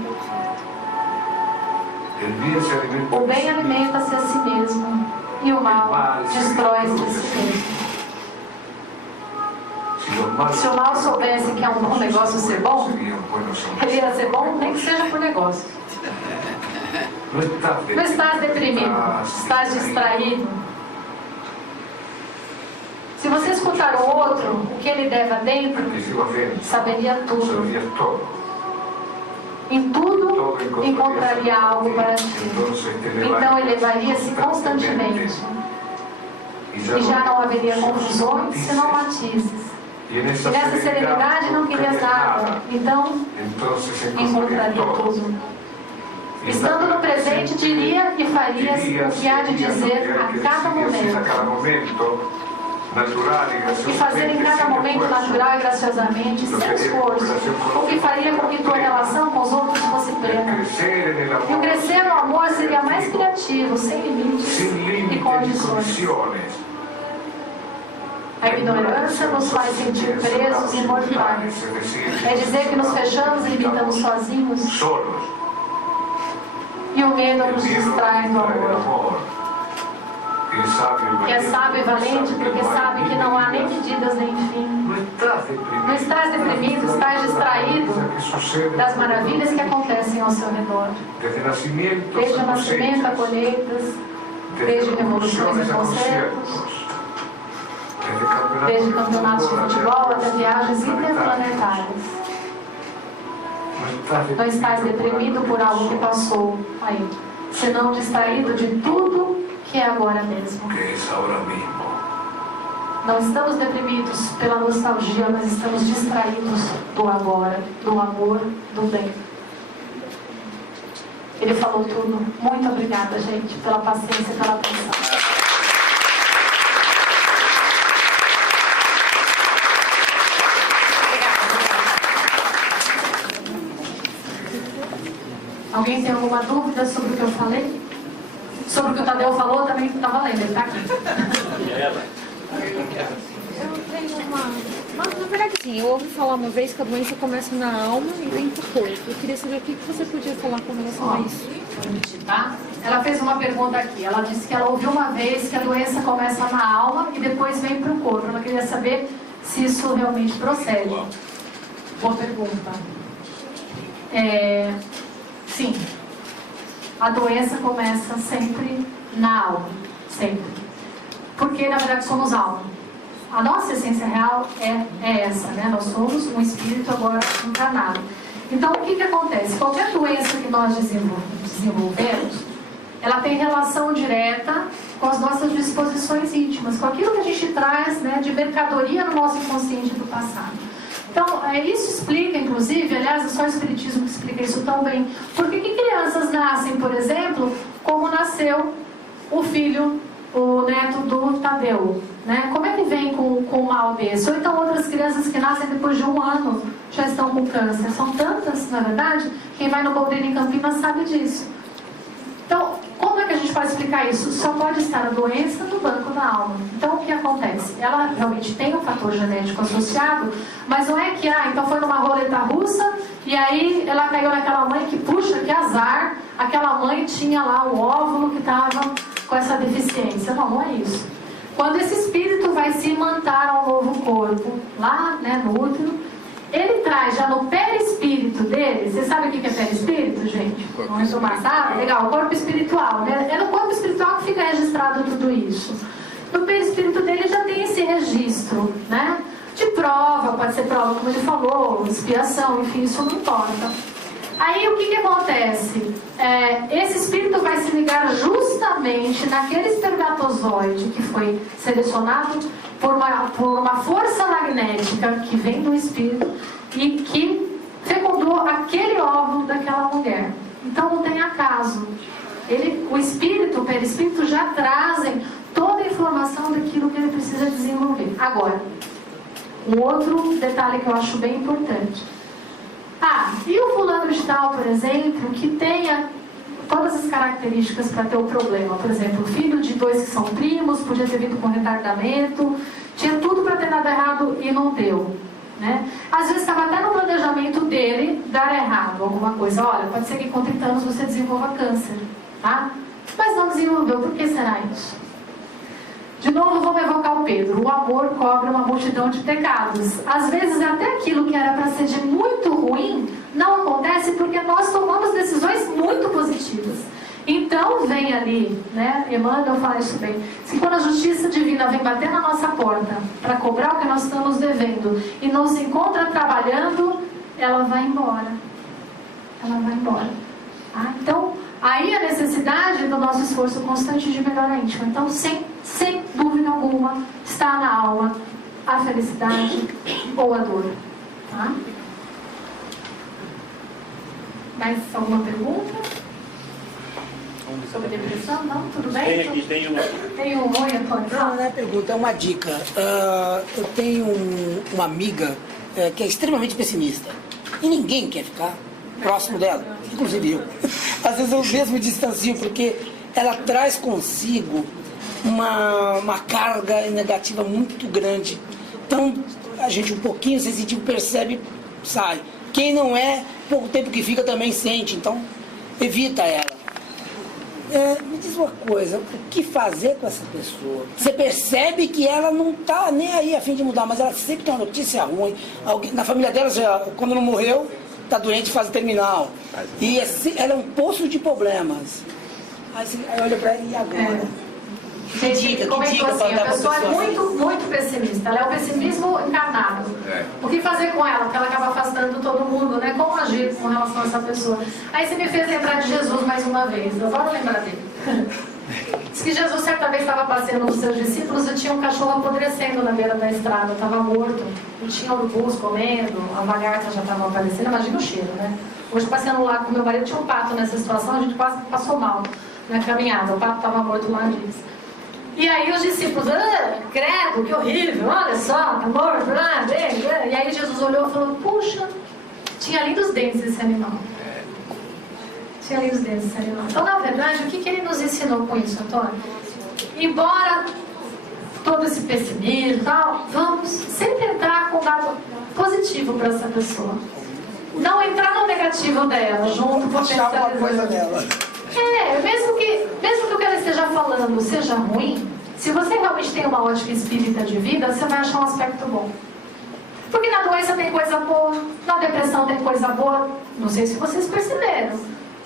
O bem alimenta-se a si mesmo e o mal destrói-se a si mesmo. Se o mal soubesse que é um bom negócio ser bom, ele ia ser bom nem que seja por negócio. Não estás deprimido, estás distraído. Se você escutar o outro, o que ele deve adentro, saberia tudo. Em tudo encontraria algo para ti. Então elevaria-se constantemente. E já não haveria confusões, senão matizes. E nessa serenidade não querias nada. Então encontraria tudo. Estando no presente, diria e farias o que há de dizer a cada momento. E fazer em cada momento natural e graciosamente, sem esforço, o que faria com que tua relação com os outros fosse plena. E o crescer no amor seria mais criativo, sem limites e condições. A ignorância nos faz sentir presos e mortais. É dizer que nos fechamos e limitamos sozinhos. Solos. E o medo El nos miedo distrai do distrae del amor. amor. Que é sábio e valente porque sabe que não há nem medidas nem fim. Não estás deprimido, estás distraído das maravilhas que acontecem ao seu redor. Desde o nascimento a colheitas, desde revoluções a concertos, desde campeonatos de futebol até viagens interplanetárias. Não estás deprimido por algo que passou aí, senão distraído de tudo que é agora mesmo. Não estamos deprimidos pela nostalgia, mas estamos distraídos do agora, do amor, do bem. Ele falou tudo. Muito obrigada, gente, pela paciência e pela atenção. Alguém tem alguma dúvida sobre o que eu falei? Sobre o que o Tadeu falou, também está valendo, ele está aqui. Eu tenho uma... Na verdade, sim, eu ouvi falar uma vez que a doença começa na alma e vem para o corpo. Eu queria saber o que você podia falar com relação a isso. Tá? Ela fez uma pergunta aqui. Ela disse que ela ouviu uma vez que a doença começa na alma e depois vem para o corpo. Ela queria saber se isso realmente procede. Boa pergunta. Sim. A doença começa sempre na alma. Sempre. Porque, na verdade, somos alma. A nossa essência real é essa, né? Nós somos um espírito agora encarnado. Então, o que acontece? Qualquer doença que nós desenvolvemos, ela tem relação direta com as nossas disposições íntimas, com aquilo que a gente traz, né, de mercadoria no nosso inconsciente do passado. Então, isso explica, inclusive, aliás, é só o Espiritismo que explica isso tão bem. Por que crianças nascem, por exemplo, como nasceu o filho, o neto do Tadeu, né? Como é que vem com um mal desse? Ou então outras crianças que nascem depois de 1 ano já estão com câncer. São tantas, na verdade, quem vai no Boldrini em Campinas sabe disso. Então, como é que a gente pode explicar isso? Só pode estar a doença no banco da alma. Então, o que acontece? Ela realmente tem um fator genético associado, mas não é que, então foi numa roleta russa e aí ela caiu naquela mãe que, puxa, que azar, aquela mãe tinha lá o óvulo que estava com essa deficiência. Não, não é isso. Quando esse espírito vai se imantar ao novo corpo, lá, né, no útero, ele traz já no perispírito dele. Você sabe o que é perispírito, gente? Muito mais, sabe? Legal, o corpo espiritual, né? É no corpo espiritual que fica registrado tudo isso. No perispírito dele já tem esse registro, né? De prova, pode ser prova, como ele falou, expiação, enfim, isso não importa. Aí o que acontece? Esse espírito vai se ligar justamente naquele espermatozoide que foi selecionado por uma força magnética que vem do espírito e que fecundou aquele óvulo daquela mulher. Então não tem acaso. O espírito, o perispírito já trazem toda a informação daquilo que ele precisa desenvolver. Agora, um outro detalhe que eu acho bem importante. E o fulano de tal, por exemplo, que tenha todas as características para ter o problema. Por exemplo, filho de 2 que são primos, podia ter vindo com retardamento, tinha tudo para ter dado errado e não deu. Né? Às vezes estava até no planejamento dele dar errado alguma coisa. Olha, pode ser que com 30 anos você desenvolva câncer, tá? Mas não desenvolveu. Por que será isso? De novo, vamos evocar o Pedro. O amor cobre uma multidão de pecados. Às vezes, até aquilo que era para ser de muito ruim, não acontece porque nós tomamos decisões muito positivas. Então, vem ali, né? Emmanuel fala isso bem. Se quando a justiça divina vem bater na nossa porta para cobrar o que nós estamos devendo e não se encontra trabalhando, ela vai embora. Ela vai embora. Então, aí a necessidade do nosso esforço constante de melhorar íntimo. Então, sem dúvida alguma, está na alma a felicidade ou a dor. Tá? Mais alguma pergunta? Sobre depressão? Não? Tudo bem? Tem um oi, Antônio. Não é pergunta, é uma dica. Eu tenho uma amiga que é extremamente pessimista. E ninguém quer ficar próximo dela, inclusive eu. Às vezes eu mesmo distancio, porque ela traz consigo uma carga negativa muito grande. Então, a gente um pouquinho sensitivo percebe, sai. Quem não é, pouco tempo que fica também sente, então evita ela. Me diz uma coisa, o que fazer com essa pessoa? Você percebe que ela não está nem aí a fim de mudar, mas ela sempre tem uma notícia ruim. Alguém, na família dela, quando não morreu, está doente em fase terminal. E ela é um poço de problemas. Aí olha para ela e agora? Gente, comentou assim, a pessoa é muito pessimista, ela é o pessimismo encarnado. O que fazer com ela? Porque ela acaba afastando todo mundo, né? Como agir com relação a essa pessoa? Aí você me fez lembrar de Jesus mais uma vez, eu adoro lembrar dele. Diz que Jesus certa vez estava passeando com os seus discípulos e tinha um cachorro apodrecendo na beira da estrada, estava morto, e tinha urubus comendo, a lagarta já estava aparecendo, imagina o cheiro, né? Hoje passeando lá com meu marido, tinha um pato nessa situação, a gente quase passou mal na caminhada, o pato estava morto lá disso. E aí os discípulos, credo, que horrível, olha só, tá morto, E aí Jesus olhou e falou, puxa, tinha lindos dentes esse animal. Tinha lindos dentes esse animal. Então, na verdade, o que ele nos ensinou com isso, Antônio? Embora todo esse pessimismo e tal, vamos sempre entrar com um dado positivo para essa pessoa. Não entrar no negativo dela, junto com alguma coisa dela. Mesmo que o que ela esteja falando seja ruim, se você realmente tem uma ótica espírita de vida, você vai achar um aspecto bom. Porque na doença tem coisa boa, na depressão tem coisa boa. Não sei se vocês perceberam,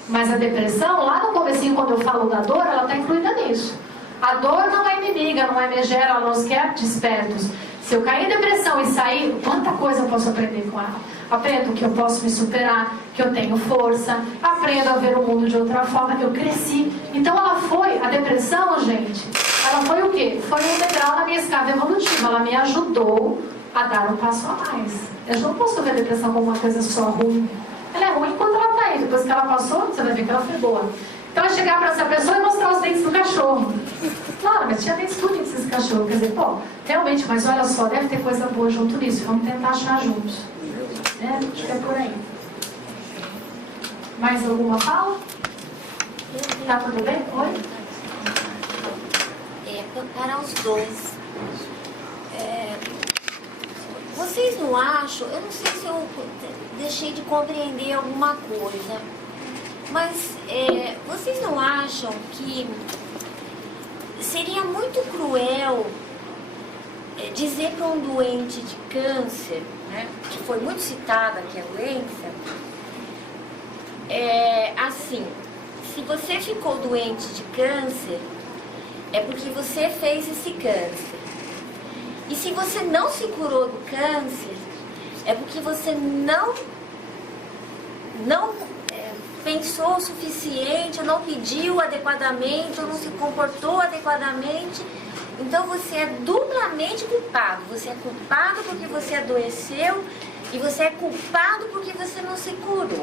mas a depressão, lá no comecinho, quando eu falo da dor, ela está incluída nisso. A dor não é inimiga, não é megera, ela nos quer despertos. Se eu cair em depressão e sair, quanta coisa eu posso aprender com ela? Aprendo que eu posso me superar, que eu tenho força, aprendo a ver o mundo de outra forma, eu cresci. Então ela foi, a depressão, gente, ela foi o quê? Foi um degrau na minha escada evolutiva, ela me ajudou a dar um passo a mais. Eu não posso ver a depressão como uma coisa só ruim. Ela é ruim enquanto ela está aí, depois que ela passou, você vai ver que ela foi boa. Então é chegar para essa pessoa e mostrar os dentes do cachorro. Claro, mas tinha dentes bonitos esse cachorro, quer dizer, realmente, mas olha só, deve ter coisa boa junto nisso, vamos tentar achar juntos. Acho que é por aí. Mais alguma fala? Tá tudo bem? Oi? Para os dois. Vocês não acham, eu não sei se eu deixei de compreender alguma coisa, mas vocês não acham que seria muito cruel dizer para um doente de câncer, né, que foi muito citada aqui a doença, assim, se você ficou doente de câncer, é porque você fez esse câncer. E se você não se curou do câncer, é porque você não pensou o suficiente, ou não pediu adequadamente, ou não se comportou adequadamente. Então você é duplamente culpado. Você é culpado porque você adoeceu e você é culpado porque você não se curou.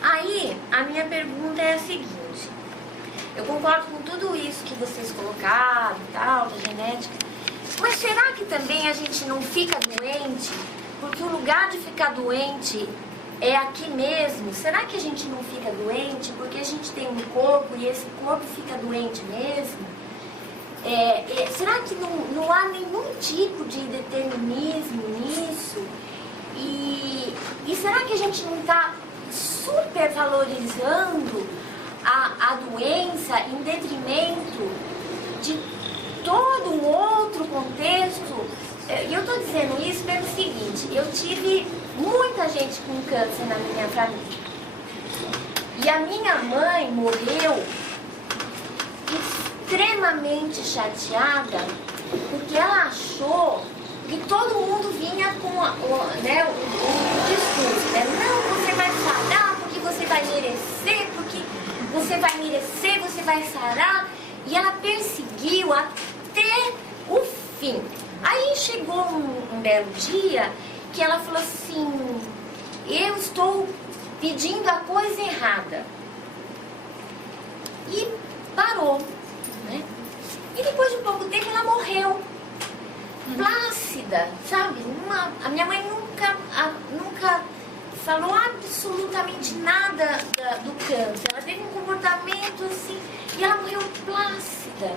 Aí, a minha pergunta é a seguinte. Eu concordo com tudo isso que vocês colocaram e tal, da genética. Mas será que também a gente não fica doente? Porque o lugar de ficar doente é aqui mesmo. Será que a gente não fica doente porque a gente tem um corpo e esse corpo fica doente mesmo? Será que não há nenhum tipo de determinismo nisso? E será que a gente não está supervalorizando a doença em detrimento de todo um outro contexto? E eu estou dizendo isso pelo seguinte, eu tive muita gente com câncer na minha família. E a minha mãe morreu extremamente chateada, porque ela achou que todo mundo vinha com o discurso, né? Não, você vai sarar porque você vai merecer, porque você vai merecer, você vai sarar. E ela perseguiu até o fim. Aí chegou um belo dia que ela falou assim, eu estou pedindo a coisa errada. E parou, né? E depois de um pouco tempo ela morreu. Plácida, sabe? A minha mãe nunca falou absolutamente nada do câncer. Ela teve um comportamento assim, e ela morreu plácida.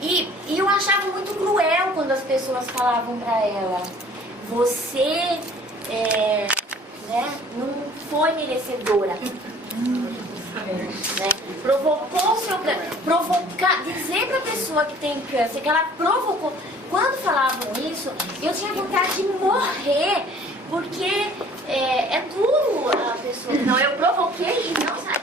E eu achava muito cruel quando as pessoas falavam para ela: você não foi merecedora. Né? Provocou o seu câncer. Dizer para a pessoa que tem câncer que ela provocou. Quando falavam isso, eu tinha vontade de morrer, porque é duro a pessoa. Não, eu provoquei e não sabe.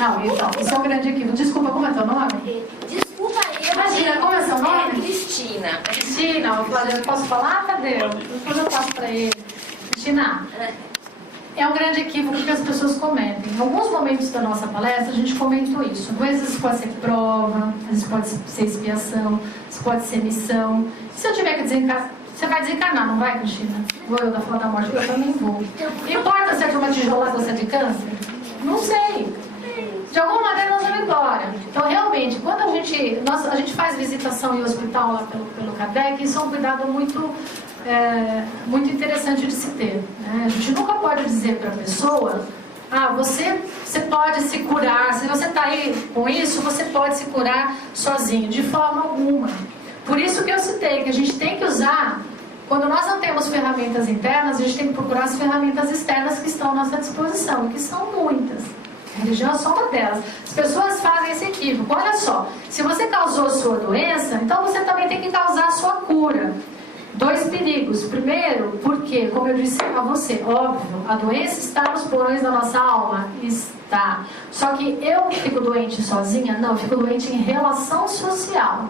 Não, então, isso é um grande equívoco. Desculpa, como é teu nome? Desculpa, eu. Imagina, como é seu nome? Cristina. Cristina, eu posso falar? Cadê? Depois eu passo para ele. Cristina, é um grande equívoco que as pessoas cometem. Em alguns momentos da nossa palestra, a gente comentou isso. Às vezes pode ser prova, às vezes pode ser expiação, às vezes pode ser missão. Se eu tiver que desencarnar, você vai desencarnar, não vai, Cristina? Vou eu da fala da morte, eu também vou. Importa se é de uma tijolada ou se é de câncer? Não sei. De alguma maneira nós vamos embora. Então, realmente, quando a gente faz visitação em hospital lá pelo Kardec, isso é um cuidado muito interessante de se ter. Né? A gente nunca pode dizer para a pessoa: você pode se curar, se você está aí com isso, você pode se curar sozinho, de forma alguma. Por isso que eu citei que a gente tem que usar, quando nós não temos ferramentas internas, a gente tem que procurar as ferramentas externas que estão à nossa disposição, que são muitas. A religião é só uma delas. As pessoas fazem esse equívoco. Olha só, se você causou sua doença, então você também tem que causar a sua cura. 2 perigos. Primeiro, porque, como eu disse a você, óbvio, a doença está nos porões da nossa alma? Está. Só que eu fico doente sozinha? Não, eu fico doente em relação social.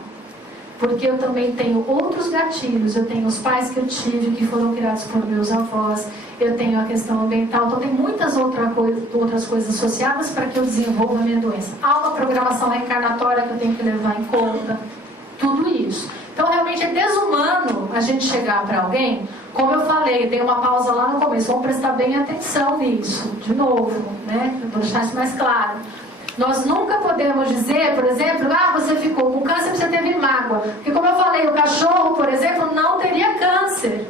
Porque eu também tenho outros gatilhos. Eu tenho os pais que eu tive, que foram criados por meus avós. Eu tenho a questão ambiental. Então, tem muitas outras coisas associadas para que eu desenvolva a minha doença. Há uma programação reencarnatória que eu tenho que levar em conta. Tudo isso. Então, realmente é desumano a gente chegar para alguém. Como eu falei, tem uma pausa lá no começo. Vamos prestar bem atenção nisso. De novo, né? Eu vou deixar isso mais claro. Nós nunca podemos dizer, por exemplo, você ficou com câncer porque você teve mágoa. Porque, como eu falei, o cachorro, por exemplo, não teria câncer.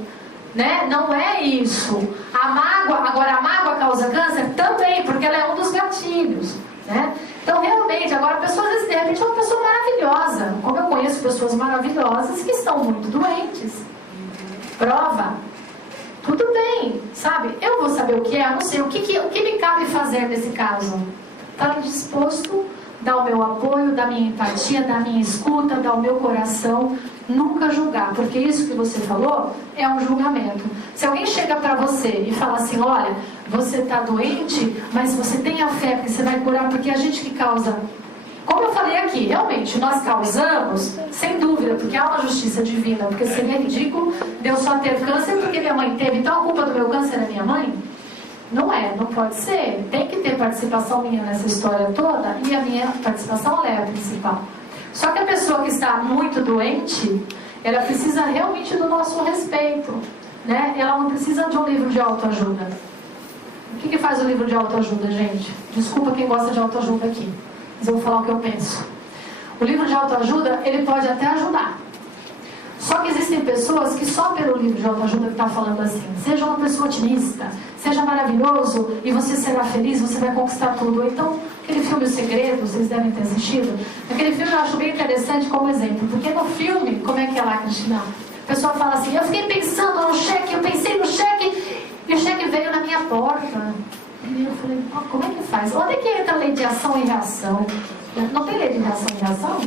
Né? Não é isso. Agora a mágoa causa câncer? Também, porque ela é um dos gatilhos. Né? Então, realmente, agora a pessoa, às vezes, de repente, é uma pessoa maravilhosa. Como eu conheço pessoas maravilhosas que estão muito doentes. Prova. Tudo bem, sabe? Eu vou saber o que é, eu não sei. O que me cabe fazer nesse caso? Estar disposto, dar o meu apoio, dar minha empatia, dar minha escuta, dar o meu coração, nunca julgar, porque isso que você falou é um julgamento. Se alguém chega para você e fala assim: olha, você está doente, mas você tem a fé que você vai curar, porque a gente que causa. Como eu falei aqui, realmente, nós causamos, sem dúvida, porque há uma justiça divina, porque seria ridículo Deus só ter câncer porque minha mãe teve, então a culpa do meu câncer é minha mãe? Não é, não pode ser. Tem que ter participação minha nessa história toda, e a minha participação é a principal. Só que a pessoa que está muito doente, ela precisa realmente do nosso respeito, né? Ela não precisa de um livro de autoajuda. O que faz o livro de autoajuda, gente? Desculpa quem gosta de autoajuda aqui, mas eu vou falar o que eu penso. O livro de autoajuda, ele pode até ajudar. Só que existem pessoas que só pelo livro de autoajuda que está falando assim: seja uma pessoa otimista, seja maravilhoso e você será feliz, você vai conquistar tudo. Então, aquele filme O Segredo, vocês devem ter assistido. Aquele filme eu acho bem interessante como exemplo, porque no filme, como é que é lá, Cristina? A pessoa fala assim: eu fiquei pensando no cheque, eu pensei no cheque e o cheque veio na minha porta. E eu falei: como é que faz? Onde é que entra a lei de ação e reação? Não tem lei de reação e reação?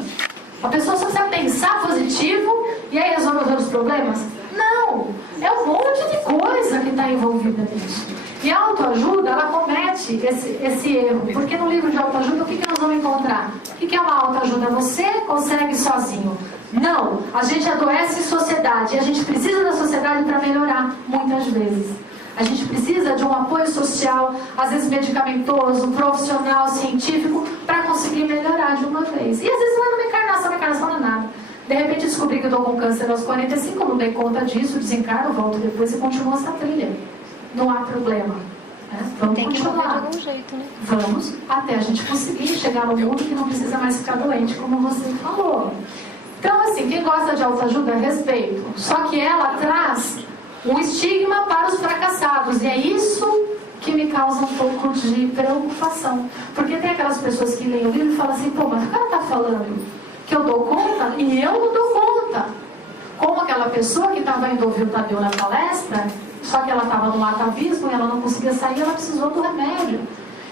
A pessoa só precisa pensar positivo e aí resolve os outros problemas? Não! É um monte de coisa que está envolvida nisso. E a autoajuda, ela comete esse erro. Porque no livro de autoajuda, o que nós vamos encontrar? O que é uma autoajuda? Você consegue sozinho? Não! A gente adoece em sociedade. E a gente precisa da sociedade para melhorar, muitas vezes. A gente precisa de um apoio social, às vezes medicamentoso, profissional, científico, para conseguir melhorar de uma vez. E às vezes não é uma encarnação não é nada. De repente descobri que eu estou com câncer aos 45, não dei conta disso, desencarno, volto depois e continuo essa trilha. Não há problema. Né? Vamos Tem que continuar. morrer de algum jeito, né? Vamos até a gente conseguir chegar no mundo que não precisa mais ficar doente, como você falou. Então, assim, quem gosta de autoajuda, respeito. Só que ela traz um estigma para os fracassados. E é isso que me causa um pouco de preocupação. Porque tem aquelas pessoas que leem o livro e falam assim: pô, mas o cara está falando que eu dou conta e eu não dou conta. Como aquela pessoa que estava indo ouvir o Tadeu na palestra, só que ela estava no atavismo e ela não conseguia sair, ela precisou do remédio.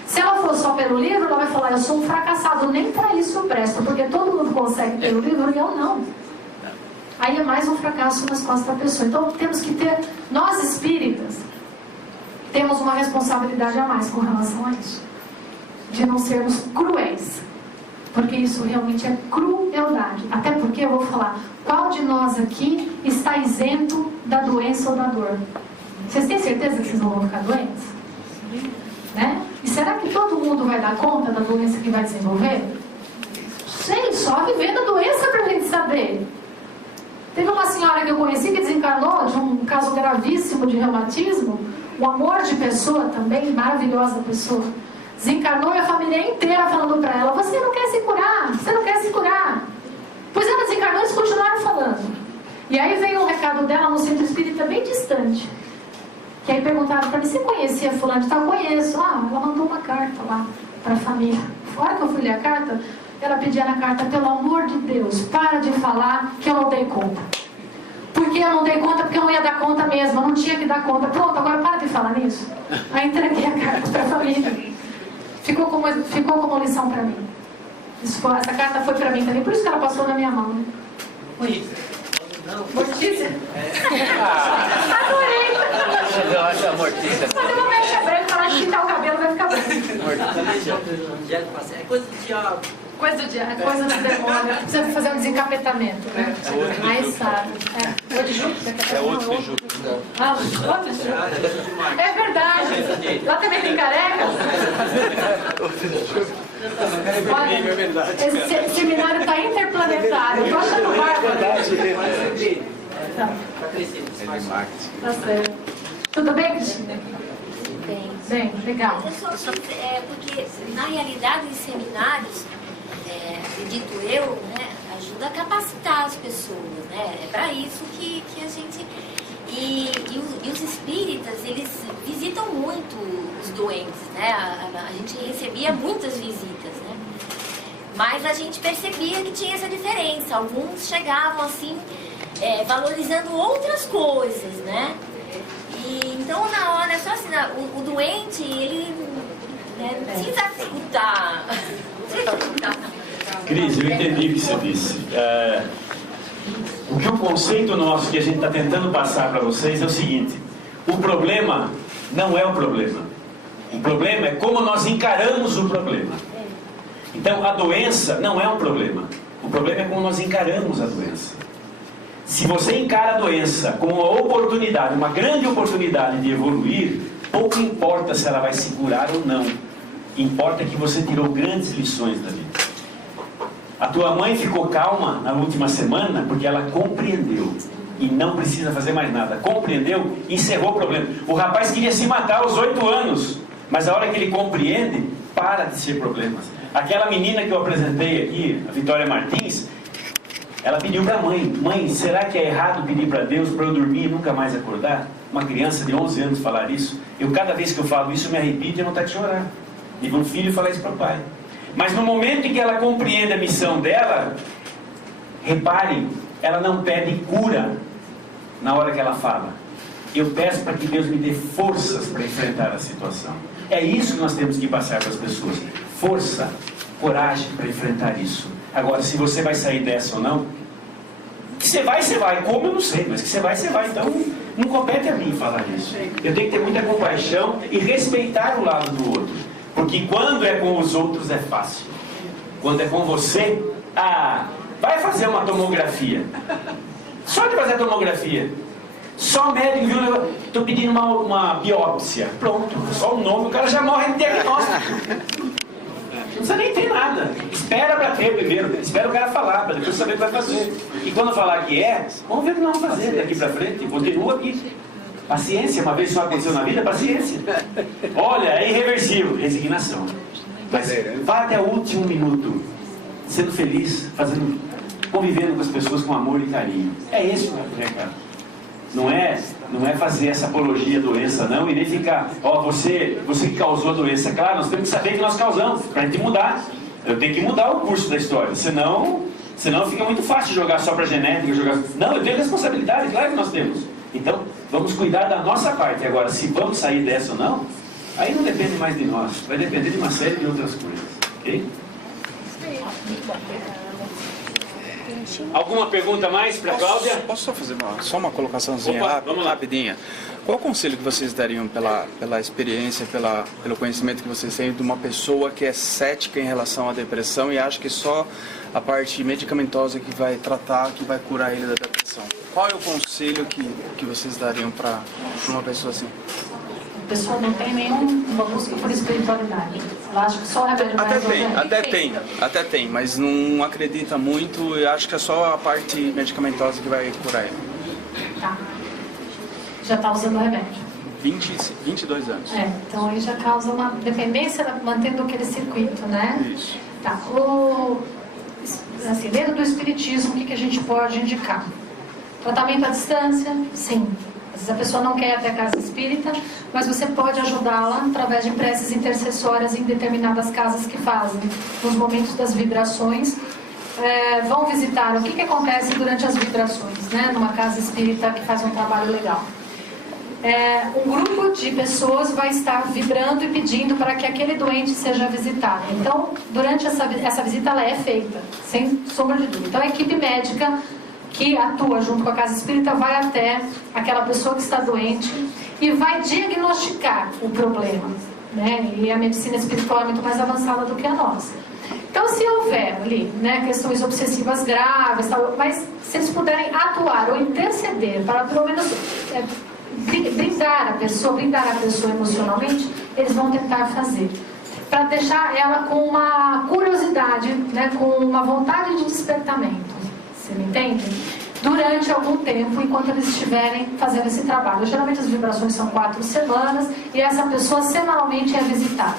Se ela for só pelo livro, ela vai falar, eu sou um fracassado, nem para isso eu presto, porque todo mundo consegue pelo livro e eu não. Aí é mais um fracasso nas costas da pessoa. Então temos que ter, nós espíritas, temos uma responsabilidade a mais com relação a isso. De não sermos cruéis. Porque isso realmente é crueldade. Até porque eu vou falar, qual de nós aqui está isento da doença ou da dor? Vocês têm certeza que vocês não vão ficar doentes? Né? E será que todo mundo vai dar conta da doença que vai desenvolver? Sei, só vivendo a doença para a gente saber. Teve uma senhora que eu conheci que desencarnou de um caso gravíssimo de reumatismo, um amor de pessoa também, maravilhosa pessoa. Desencarnou e a família inteira falando para ela, você não quer se curar, você não quer se curar. Pois ela desencarnou e eles continuaram falando. E aí veio um recado dela no centro espírita bem distante. Que aí perguntaram para mim, você conhecia fulano de tal? Conheço. Ah, ela mandou uma carta lá para a família. Fora que eu fui ler a carta, ela pedia na carta, pelo amor de Deus, para de falar que eu não dei conta. Porque eu não dei conta, porque eu não ia dar conta mesmo, eu não tinha que dar conta. Pronto, agora para de falar nisso. Aí entreguei a carta para a família. Ficou como lição para mim. Essa carta foi para mim também, por isso que ela passou na minha mão. Né? Mortícia? Adorei! Eu acho a mortícia. Fazer uma mecha branca para ela chitar o cabelo, vai ficar bom. É coisa do diabo. Coisa do diabo, coisa do demônio. Precisa fazer um desencapetamento, né? Aí sabe. É. Outro Júpiter? É outro Júpiter. Ah, outro Júpiter. É verdade. Lá também tem careca? Olha, esse seminário está interplanetário. Eu tô achando bárbaro. Tá crescendo. Tá certo. Tudo bem, Cristina? Bem, legal. Eu só porque na realidade em seminários, acredito eu, né, ajuda a capacitar as pessoas, né? É para isso que a gente... E os espíritas, eles visitam muito os doentes, né? A gente recebia muitas visitas, né? Mas a gente percebia que tinha essa diferença. Alguns chegavam assim, valorizando outras coisas, né? E então na hora, só assim, o doente, ele não precisa escutar. Cris, eu entendi o que você disse. O que o conceito nosso que a gente está tentando passar para vocês é o seguinte: o problema não é o problema. O problema é como nós encaramos o problema. Então, a doença não é um problema. O problema é como nós encaramos a doença. Se você encara a doença como uma oportunidade, uma grande oportunidade de evoluir, pouco importa se ela vai se curar ou não. Importa que você tirou grandes lições da vida. A tua mãe ficou calma na última semana porque ela compreendeu e não precisa fazer mais nada. Compreendeu, encerrou o problema. O rapaz queria se matar aos 8 anos, mas a hora que ele compreende, para de ser problemas. Aquela menina que eu apresentei aqui, a Vitória Martins, ela pediu para a mãe: mãe, será que é errado pedir para Deus para eu dormir e nunca mais acordar? Uma criança de 11 anos falar isso. Cada vez que eu falo isso, eu me arrepio de vontade de chorar. E um filho falar isso para o pai. Mas no momento em que ela compreende a missão dela, reparem, ela não pede cura na hora que ela fala. Eu peço para que Deus me dê forças para enfrentar a situação. É isso que nós temos que passar para as pessoas. Força, coragem para enfrentar isso. Agora, se você vai sair dessa ou não, que você vai, você vai. Como eu não sei, mas que você vai, você vai. Então, não compete a mim falar isso. Eu tenho que ter muita compaixão e respeitar o lado do outro. Porque quando é com os outros é fácil. Quando é com você, vai fazer uma tomografia. Só de fazer a tomografia. Só o médico viu, estou pedindo uma biópsia. Pronto, só o nome, o cara já morre de diagnóstico. Não precisa nem ter nada. Espera para ter primeiro. Espera o cara falar, para depois saber o que vai fazer. E quando falar que vamos ver o que nós vamos fazer daqui para frente. Continua aqui. Paciência, uma vez só aconteceu na vida, paciência. Olha, é irreversível, resignação. Mas vá até o último minuto, sendo feliz, convivendo com as pessoas com amor e carinho. É esse o recado. Não é fazer essa apologia à doença, não, e nem ficar, você que causou a doença. Claro, nós temos que saber que nós causamos, para a gente mudar. Eu tenho que mudar o curso da história, senão Senão fica muito fácil jogar só para genética, jogar... Não, eu tenho responsabilidade, claro que nós temos. Então, vamos cuidar da nossa parte. Agora, se vamos sair dessa ou não, aí não depende mais de nós. Vai depender de uma série de outras coisas. Ok? Alguma pergunta mais para a Cláudia? Posso só fazer só uma colocaçãozinha Vamos lá. rapidinha? Qual o conselho que vocês dariam pela experiência, pelo conhecimento que vocês têm de uma pessoa que é cética em relação à depressão e acha que só a parte medicamentosa que vai tratar, que vai curar ele da depressão? Qual é o conselho que vocês dariam para uma pessoa assim? A pessoa não tem nenhuma busca por espiritualidade. Ela acha que só o remédio vai resolver. Até tem, mas não acredita muito e acha que é só a parte medicamentosa que vai curar ele. Tá. Já está usando o remédio. 22 anos. Então aí já causa uma dependência, mantendo aquele circuito, né? Isso. Tá. Assim, dentro do espiritismo, o que a gente pode indicar? Tratamento à distância? Sim. Às vezes a pessoa não quer ir até a casa espírita, mas você pode ajudá-la através de preces intercessórias em determinadas casas que fazem. Nos momentos das vibrações, vão visitar. O que acontece durante as vibrações, né? Numa casa espírita que faz um trabalho legal. Um grupo de pessoas vai estar vibrando e pedindo para que aquele doente seja visitado. Então, durante essa visita, ela é feita, sem sombra de dúvida. Então, a equipe médica que atua junto com a casa espírita vai até aquela pessoa que está doente e vai diagnosticar o problema, né? E a medicina espiritual é muito mais avançada do que a nossa. Então, se houver ali, né, questões obsessivas graves, mas se eles puderem atuar ou interceder para pelo menos brindar a pessoa emocionalmente, eles vão tentar fazer. Para deixar ela com uma curiosidade, né, com uma vontade de despertamento. Você me entende? Durante algum tempo, enquanto eles estiverem fazendo esse trabalho. Geralmente as vibrações são 4 semanas e essa pessoa semanalmente é visitada.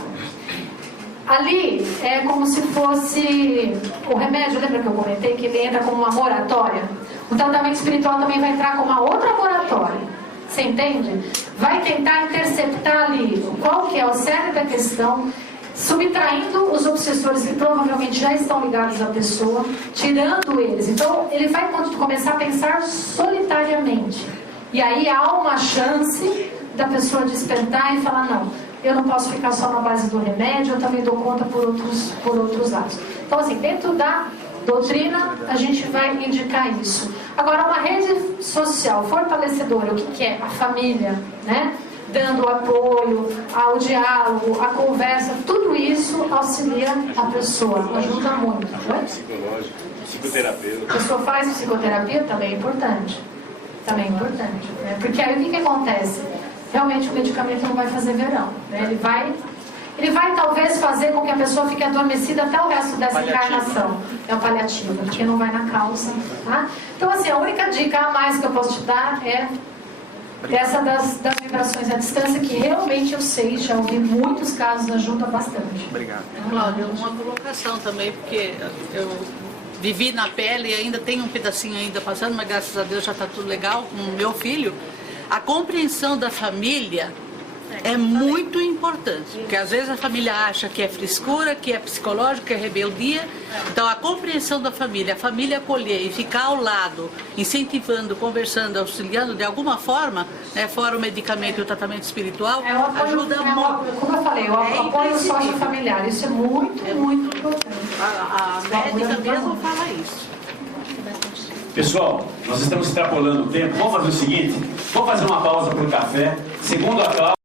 Ali é como se fosse o remédio, lembra que eu comentei que ele entra como uma moratória? O tratamento espiritual também vai entrar como uma outra moratória. Você entende? Vai tentar interceptar ali qual que é o cerne da questão, subtraindo os obsessores que provavelmente já estão ligados à pessoa, tirando eles. Então, ele vai começar a pensar solitariamente. E aí há uma chance da pessoa despertar e falar, não, eu não posso ficar só na base do remédio, eu também dou conta por outros lados. Então, assim, dentro da doutrina, a gente vai indicar isso. Agora, uma rede social fortalecedora, o que é? A família, né? Dando apoio, ao diálogo, à conversa, tudo isso auxilia a pessoa, ajuda muito. Psicológico, psicoterapeuta. A pessoa faz psicoterapia, também é importante. Também é importante. Né? Porque aí o que acontece? Realmente o medicamento não vai fazer verão. Né? Ele vai talvez fazer com que a pessoa fique adormecida até o resto dessa encarnação. É o paliativo, porque não vai na causa. Tá? Então, assim, a única dica a mais que eu posso te dar é essa das vibrações à distância, que realmente eu sei, já ouvi muitos casos, ajuda bastante. Obrigado. Cláudio, uma colocação também, porque eu vivi na pele e ainda tem um pedacinho ainda passando, mas graças a Deus já está tudo legal com o meu filho. A compreensão da família é muito importante, porque às vezes a família acha que é frescura, que é psicológico, que é rebeldia. Então a compreensão da família, a família acolher e ficar ao lado, incentivando, conversando, auxiliando de alguma forma, né, fora o medicamento e o tratamento espiritual, ajuda muito. Como eu falei, o apoio sócio-familiar, isso é muito importante. A médica mesmo fala isso. Pessoal, nós estamos extrapolando o tempo. Vamos fazer o seguinte, vamos fazer uma pausa para o café. Segundo a Cláudia,